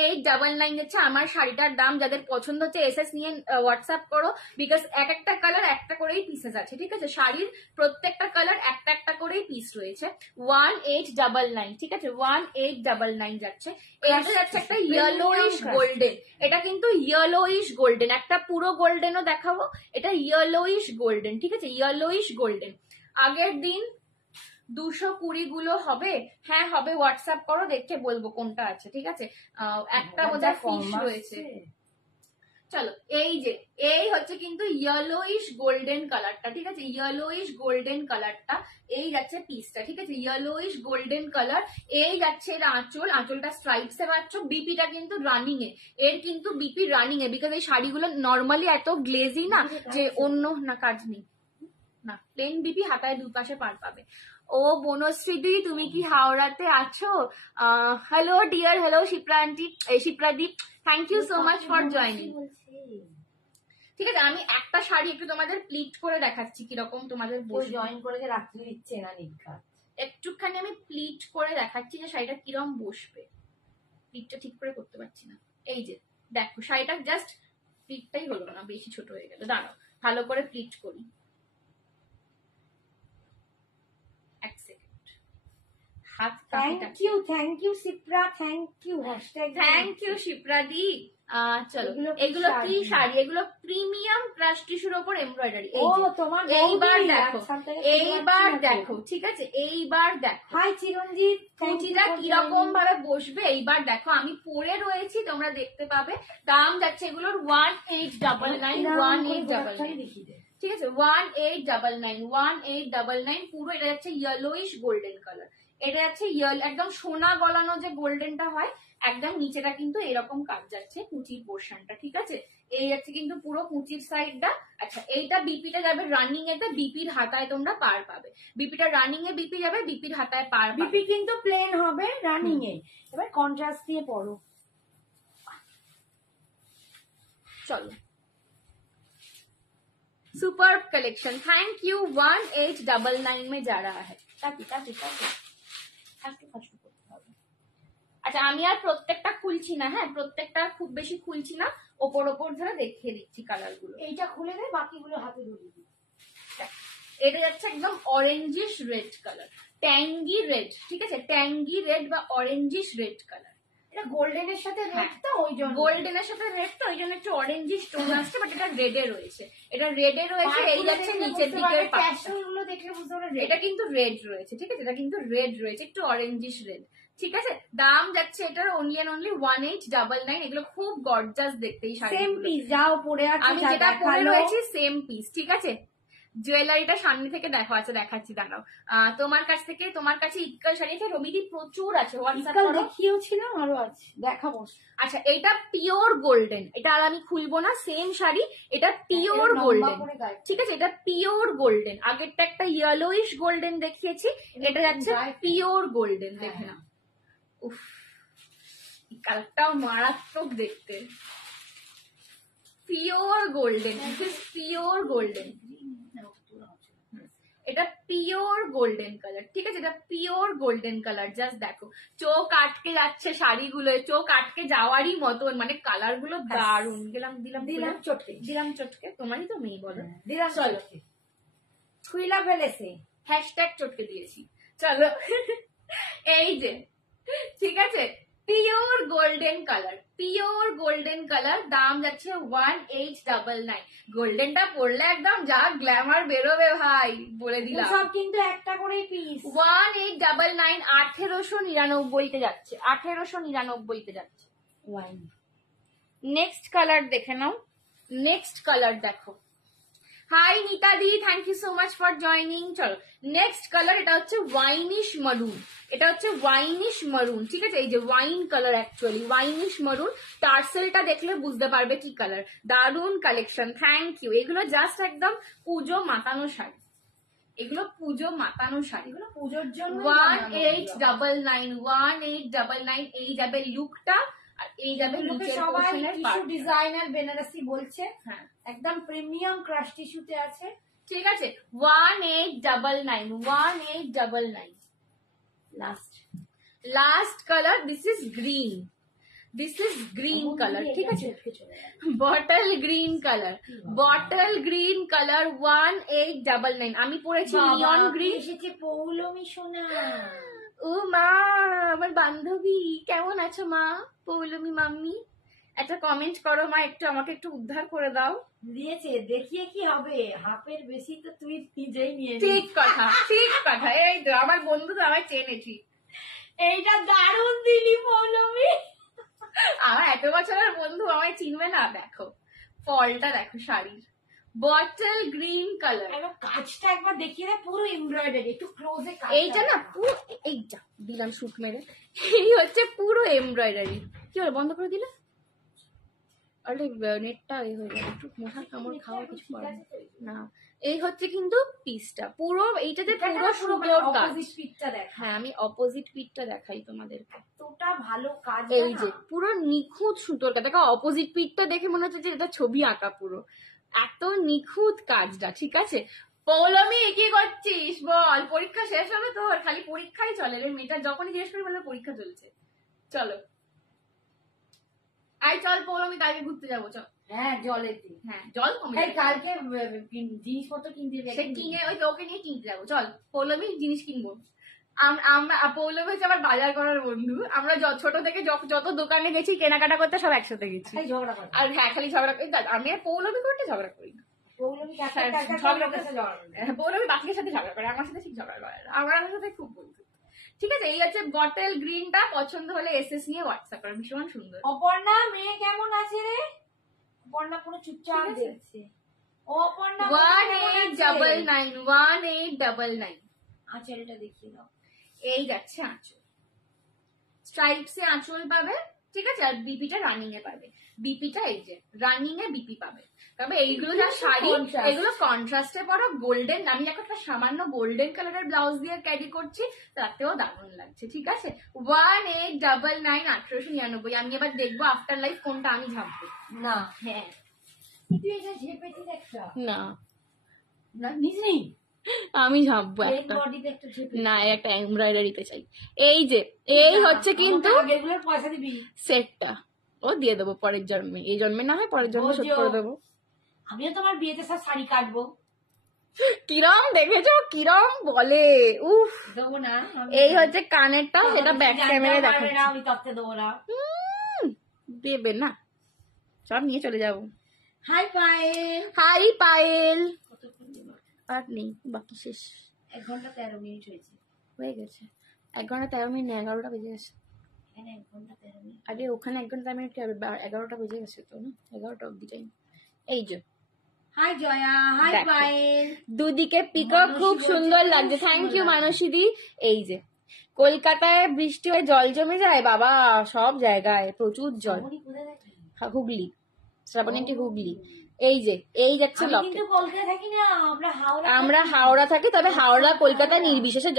1899 যাচ্ছে আমার শাড়িটার দাম। যাদের পছন্দ হচ্ছে এসএস নিয়ে হোয়াটসঅ্যাপ করো, বিকজ এক একটা কালার একটা করেই পিসেস আছে, ঠিক আছে? শাড়ির প্রত্যেকটা কালার একটা একটা করেই পিস রয়েছে। 1899, ঠিক আছে? 1899 যাচ্ছে। এটা যাচ্ছে একটা ইয়েলোইশ গোল্ডেন, এটা কিন্তু ইয়েলোইশ গোল্ডেন, একটা পুরো গোল্ডেনও দেখাবো। এটা ইয়েলোইশ গোল্ডেন, ঠিক আছে? Yellowish golden. আগের দিন 220 গুলো হবে, হ্যাঁ হবে, হোয়াটসঅ্যাপ করো, দেখে বলবো কোনটা আছে, ঠিক আছে? একটা বোধহয় ফিশ রয়েছে। চলো, এই হচ্ছে কিন্তু ইয়েলোইশ গোল্ডেন কালারটা, ঠিক আছে? ইয়েলোইশ গোল্ডেন কালারটা, এই যাচ্ছে পিসটা, ঠিক আছে? Yellowish golden colour. এই যাচ্ছে এর আঁচল, আঁচলটা স্ট্রাইপস এ পাচ্ছ। বিপিটা কিন্তু রানিং এ, এর কিন্তু বিপি রানিং এ, বিকজ এই শাড়িগুলো নর্মালি এত গ্লেজি না যে অন্য না কাজ নেই না, প্লেন বিপি, হাতায় দুপাশে পার পাবে। ও বনশ্রীদি, তুমি কি হাওড়াতে আছো? Hello dear, hello Shipra aunty, শিপ্রাদি, thank you so much for joining. ঠিক আছে, আমি একটা শাড়ি একটু তোমাদের প্লিট করে দেখাচ্ছি কিরকম তোমাদের জয়েন করে যে রাত্রি দিচ্ছে না নিকাত, একটুখানি আমি প্লিট করে দেখাচ্ছি যে শাড়িটা কিরম বসবে। প্লিটটা ঠিক করে করতে পারছি না। এই যে দেখো, শাড়িটা জাস্ট প্লিটটাই হলো না, বেশি ছোট হয়ে গেল। দাঁড়াও, ভালো করে প্লিট করি। এক সেকেন্ড, হাত thank you Shipra, thank you hashtag thank you Shipra di. চলো, এগুলো কি শাড়ি? এগুলো প্রিমিয়াম ক্রাশ টিস্যুর উপর এমব্রয়ডারি। ও তোমার এইবার দেখো, এইবার দেখো, ঠিক আছে, এইবার দেখো হাই চিরঞ্জিত, কুচিটা কিরকম ভাবে বসবে এইবার দেখো। আমি পরে রয়েছি, তোমরা দেখতে পাবে। দাম যাচ্ছে এগুলোর 1899, ঠিক আছে, 1899 পুরো। এটা যাচ্ছে ইয়েলোইশ গোল্ডেন কালার। এটা যাচ্ছে একদম সোনা গলানো যে গোল্ডেনটা হয়, একদম নিচেটা কিন্তু এরকম কাজ যাচ্ছে কুচির পোর্শনটা, ঠিক আছে। এই যাচ্ছে কিন্তু পুরো কুচির সাইডটা। আচ্ছা, এইটা বিপিটা যাবে রানিং এতে, বিপির হাতায় তোমরা পার পাবে। বিপিটা রানিং এ বিপি যাবে, বিপির হাতায় পার পাবে। বিপি কিন্তু প্লেন হবে রানিং এ। এবার কন্ট্রাস্ট দিয়ে পরো। চলো, सुपर्ब कलेक्शन, थैंक यू। 1899 में जा रहा है। আচ্ছা, আমি আর প্রত্যেকটা খুলছি না, হ্যাঁ, প্রত্যেকটা খুব বেশি খুলছি না, ওপর ওপর ধরে দেখিয়ে দিচ্ছি কালার গুলো। এইটা খুলে দে, বাকিগুলো হাতে ধরে দিই। এটা যাচ্ছে একদম orangish red colour, tangy red, ঠিক আছে, ট্যাঙ্গি রেড বা অরেঞ্জিশ রেড কালার। এটা গোল্ডেনের সাথে রেড তো, ওই জন্য গোল্ডেনের সাথে রেড তো, ওই জন্য একটু অরেঞ্জিশ টোন আসছে, বাট এটা রেডে রয়েছে। এটা রেডে রয়েছে। এই যাচ্ছে নিচের দিকে, গুলো দেখলে বুঝতে পারবে এটা কিন্তু রেড রয়েছে, ঠিক আছে, এটা কিন্তু রেড রয়েছে, একটু অরেঞ্জিশ রেড, ঠিক আছে। দাম যাচ্ছে এটার অনলি 1899। এগুলো খুব গর্জাস দেখতে এই শাড়ি। সেম পিস যাও পরে আছে, আমি যেটা পরে রয়েছি সেম পিস, ঠিক আছে। জুয়েলারিটা সামনে থেকে দেখো, আছে দেখাচ্ছি, দাঁড়াও। তোমার কাছে ইক্কাল শাড়ি আছে রবিদি, প্রচুর আছে, হোয়াটসঅ্যাপ করো। দেখিয়েও ছিল, আরো আছে, দেখাবো। আচ্ছা, এটা পিওর গোল্ডেন, এটা আর আমি খুলবো না, সেম শাড়ি, এটা পিওর গোল্ডেন, ঠিক আছে, এটা পিওর গোল্ডেন। আগেরটা একটা ইয়েলোইশ গোল্ডেন দেখিয়েছি, এটা যাচ্ছে পিওর গোল্ডেন। দেখে না, উফ, কালারটাও মারাত্মক দেখতে। পিওর গোল্ডেন, পিওর গোল্ডেন, এটা পিওর গোল্ডেন কালার, ঠিক আছে, এটা পিওর গোল্ডেন কালার। জাস্ট দেখো, চোখ আটকে যাচ্ছে শাড়িগুলো, চোখ আটকে যাওয়ারই মতন, মানে কালার গুলো দারুন। দিলাম চটকে, তোমারই তো মেয়ে, বলো। দিলাম, চলো খুইলা ফেলেছে, হ্যাশট্যাগ চটকে দিয়েছি। চলো, এই যে, ঠিক আছে, pure golden colour, pure golden colour. দাম যাচ্ছে 1899। গোল্ডেনটা পরলে একদম যা গ্ল্যামার বেরোবে ভাই, বলে দিলাম। সব কিন্তু একটা করেই পিস। 1899, 1899-তে যাচ্ছে, 1899-তে যাচ্ছে। নেক্সট কালার দেখে নাও, নেক্সট কালার দেখো। হাই নিতা দি, thank you so much for joining. চলো, নেক্সট কালার, এটা হচ্ছে ওয়াইনিশ মারুন, এটা হচ্ছে ওয়াইনিশ মারুন, ঠিক আছে, এই যে ওয়াইন কালার, অ্যাকচুয়ালি ওয়াইনিশ মারুন। টার্সেলটা দেখলে বুঝতে পারবে কি কালার। দারুন কালেকশন, থ্যাংক ইউ। এগুলো জাস্ট একদম পুজো মাতানো শাড়ি, এগুলো পুজো মাতানো শাড়ি, এগুলো পুজোর জন্য। 1899, এই যাবে লুকটা, আর এই যাবে নিচের পোরশনের পার্ট। ডিজাইনার বেনারসি বলছে, হ্যাঁ, একদম প্রিমিয়াম ক্রাশ টিস্যুতে আছে, ঠিক আছে। 1899। Last colour, this is green colour, ঠিক আছে, বটল গ্রিন কালার, 1899। আমি পরেছি নিয়ন গ্রিন। এসেছে পৌলমি সোনা। ও মা, আমার বান্ধবী, কেমন আছো মা? পৌলমি মাম্মি, একটা কমেন্ট করো মা, একটু আমাকে একটু উদ্ধার করে দাও। দিয়েছে, দেখিয়ে কি হবে, হাফের বেশি তো তুই নিজেই নিয়ে। ঠিক কথা, ঠিক কথা। এই তো আমার বন্ধু তো আমায় চেনেছি। এইটা দারুণ দিলি পৌলমি। আমার এত বছরের বন্ধু আমায় চিনবে না? দেখো ফলটা, দেখো শাড়ির, বটল গ্রিন কালার। কাজটা একবার দেখিয়ে দে, পুরো এমব্রয়ডারি, একটু ক্লোজে। এইটা না পুরো, এইটা দিলাম শুট মেরে, এই হচ্ছে পুরো এমব্রয়ডারি। কি হলো, বন্ধ করে দিলে? নেটটা হয়ে যাবে, একটু মশার কামড় খাওয়া কিছু না। এই হচ্ছে কিন্তু পিসটা পুরো, এইটাতে পুরো সুন্দর কাজ। হ্যাঁ, আমি অপোজিট পিঠটা দেখাই তোমাদেরকে। তোটা ভালো কাজ, এই যে পুরো নিখুঁত সুতোর কাজ। দেখো অপোজিট পিঠটা দেখে মনে হচ্ছে যে এটা ছবি আঁকা, পুরো এত নিখুঁত কাজটা, ঠিক আছে। পৌলমি কি করছিস বল? পরীক্ষা শেষ হবে তোর? খালি পরীক্ষাই চলে রে মেয়েটা, যখনই জিজ্ঞেস করি বলে পরীক্ষা চলছে। চলো আই, চল পৌলমি, কালকে ঘুরতে যাবো, চল। হ্যাঁ জলেতে। হ্যাঁ জল কমে এই যাবে। কালকে জিনিসপত্র কিনতে সে কিনে ওই তো ওকে নিয়ে কিনতে যাবো, চল পৌলমী জিনিস কিনবো। আমরা পৌলমী হচ্ছে আমার বাজার করার বন্ধু, আমরা ছোট থেকে যত দোকানে গেছি কেনাকাটা করতে সব একসাথে গেছি। ঝগড়া করে। আর হ্যাঁ খালি ঝগড়া করি, আমি আর পৌলমী করতে ঝগড়া করি না। পৌলমী পৌলমী বাকির সাথে ঝগড়া করে, আমার সাথে ঠিক ঝগড়া করে না। আমার সাথে খুব বন্ধু। ঠিক আছে, এই হচ্ছে বটল গ্রিনটা, পছন্দ হলে এসএস নিয়ে হোয়াটসঅ্যাপ করে, ভীষণ সুন্দর। অপর্ণা মেয়ে কেমন আছে রে? অপর্ণা পুরো চুপচাপ দেখছে। ও অপর্ণা 1899 1899। আঁচলটা দেখিয়ে দাও। এই যাচ্ছে আঁচল, স্ট্রাইপসে আঁচল পাবে, ঠিক আছে। আর বিপিটা রানিং এ পাবে, বিপিটা এই যে রানিং এ বিপি পাবে। তবে এইগুলো যা শাড়ি, এগুলো কন্ট্রাস্টে পড়ো গোল্ডেন, আমি দেখো একটা সামান্য গোল্ডেন কালারের ব্লাউজ দিয়ে ক্যারি করছি, তাতেও দারুণ লাগছে। ঠিক আছে, 1899 1899। আমি এবার দেখবো আফটার লাইফ কোনটা আমি ঝাপবো। না হ্যাঁ তুই এটা ঝেপেছিস একটা না না নিস নেই আমি ঝাপবো এই একটা, বডিতে একটা ঝেপে না একটা এমব্রয়ডারিতে চাই। এই যে এই হচ্ছে কিন্তু এগুলোর পয়সা দিবি। সেটটা ও দিয়ে দেবো পরের জন্মে, এই জন্মে না হয় পরের জন্মে শোধ করে দেবো। আমিও তোমার বিয়েতে সব শাড়ি কাটবো। কিরম দেখেছো, কিরম বলে, উফ। দেবো না এই হচ্ছে কানেরটা, সেটা ব্যাক ক্যামেরায় দেখা আমি তত্ত্বে দেবো না। দেবে না, সব নিয়ে চলে যাবো। হাই পায়েল। হাই পায়েল। কতক্ষণ দেবো? আর নেই, বাকি শেষ 1 ঘন্টা 13 মিনিট হয়েছে। হয়ে গেছে। 1 ঘন্টা 13 মিনিট, 11টা বেজে গেছে। এখানে 1 ঘন্টা 13 মিনিট। আরে ওখানে 1 ঘন্টা 13 মিনিট, 11টা বেজে গেছে তো না, 11টা অব্দি টাইম। এই যে হাই জয়া। হাই দেখো। পায়েল। দুদিকে পিকক খুব সুন্দর লাগছে, থ্যাংক ইউ মানসী দি। এই যে কলকাতায় বৃষ্টি হয়ে জল জমে যায় বাবা, সব জায়গায় প্রচুর জল। উনি কোথায় থাকে? হুগলি, শ্রাবণীটি হুগলি। এই যে এই যাচ্ছে আমি লকেট। কিন্তু কলকাতায় থাকি না, আমরা হাওড়া থাকি, তবে হাওড়া কলকাতা নির্বিশেষে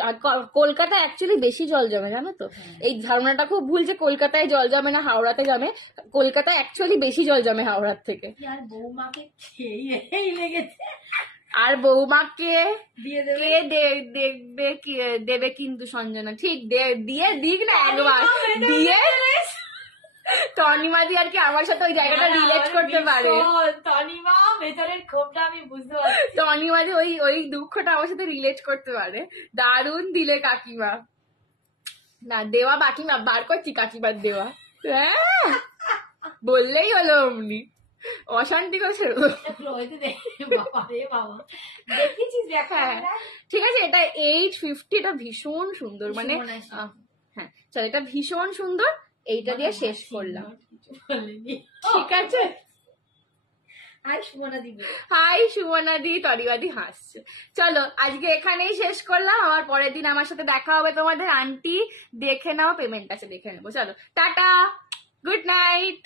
কলকাতা অ্যাকচুয়ালি বেশি জল জমে, জানো তো। এই ধারণাটা খুব ভুল যে কলকাতায় জল জমে না হাওড়াতে জমে, কলকাতায় অ্যাকচুয়ালি বেশি জল জমে হাওড়ার থেকে। আর বৌমাকে খেয়েই লেগেছে। আর বৌমাকে দিয়ে দেবে। কে দেবে কিন্তু সঞ্জনা, ঠিক দিয়ে দিক না একবার দিয়ে। তনিমাদি আর কি আমার সাথে ওই জায়গাটা রিলেট করতে পারে। তনিমা ভেতরের ক্ষোভটা আমি বুঝতে পারছি। তনিমাদি ওই দুঃখটা আমার সাথে রিলেট করতে পারে। দারুণ দিলে কাকিমা, না দেওয়া বাকি না, বার করছি কাকিমার দেওয়া। হ্যাঁ বললেই হলো অমনি, অশান্তি করছে। বাবা রে বাবা, দেখেছিস? হ্যাঁ ঠিক আছে, এটা 850, এটা ভীষণ সুন্দর, মানে হ্যাঁ চল এটা ভীষণ সুন্দর। এইটা দিয়ে শেষ করলাম, ঠিক আছে। হাই সুমনা দিবি। হাই সুমনা দি, তরিবাদি হাসছে। চলো আজকে এখানেই শেষ করলাম, আবার পরের দিন আমার সাথে দেখা হবে তোমাদের। আন্টি দেখে নাও, পেমেন্ট আছে দেখে নেবো। চলো টাটা, গুড নাইট।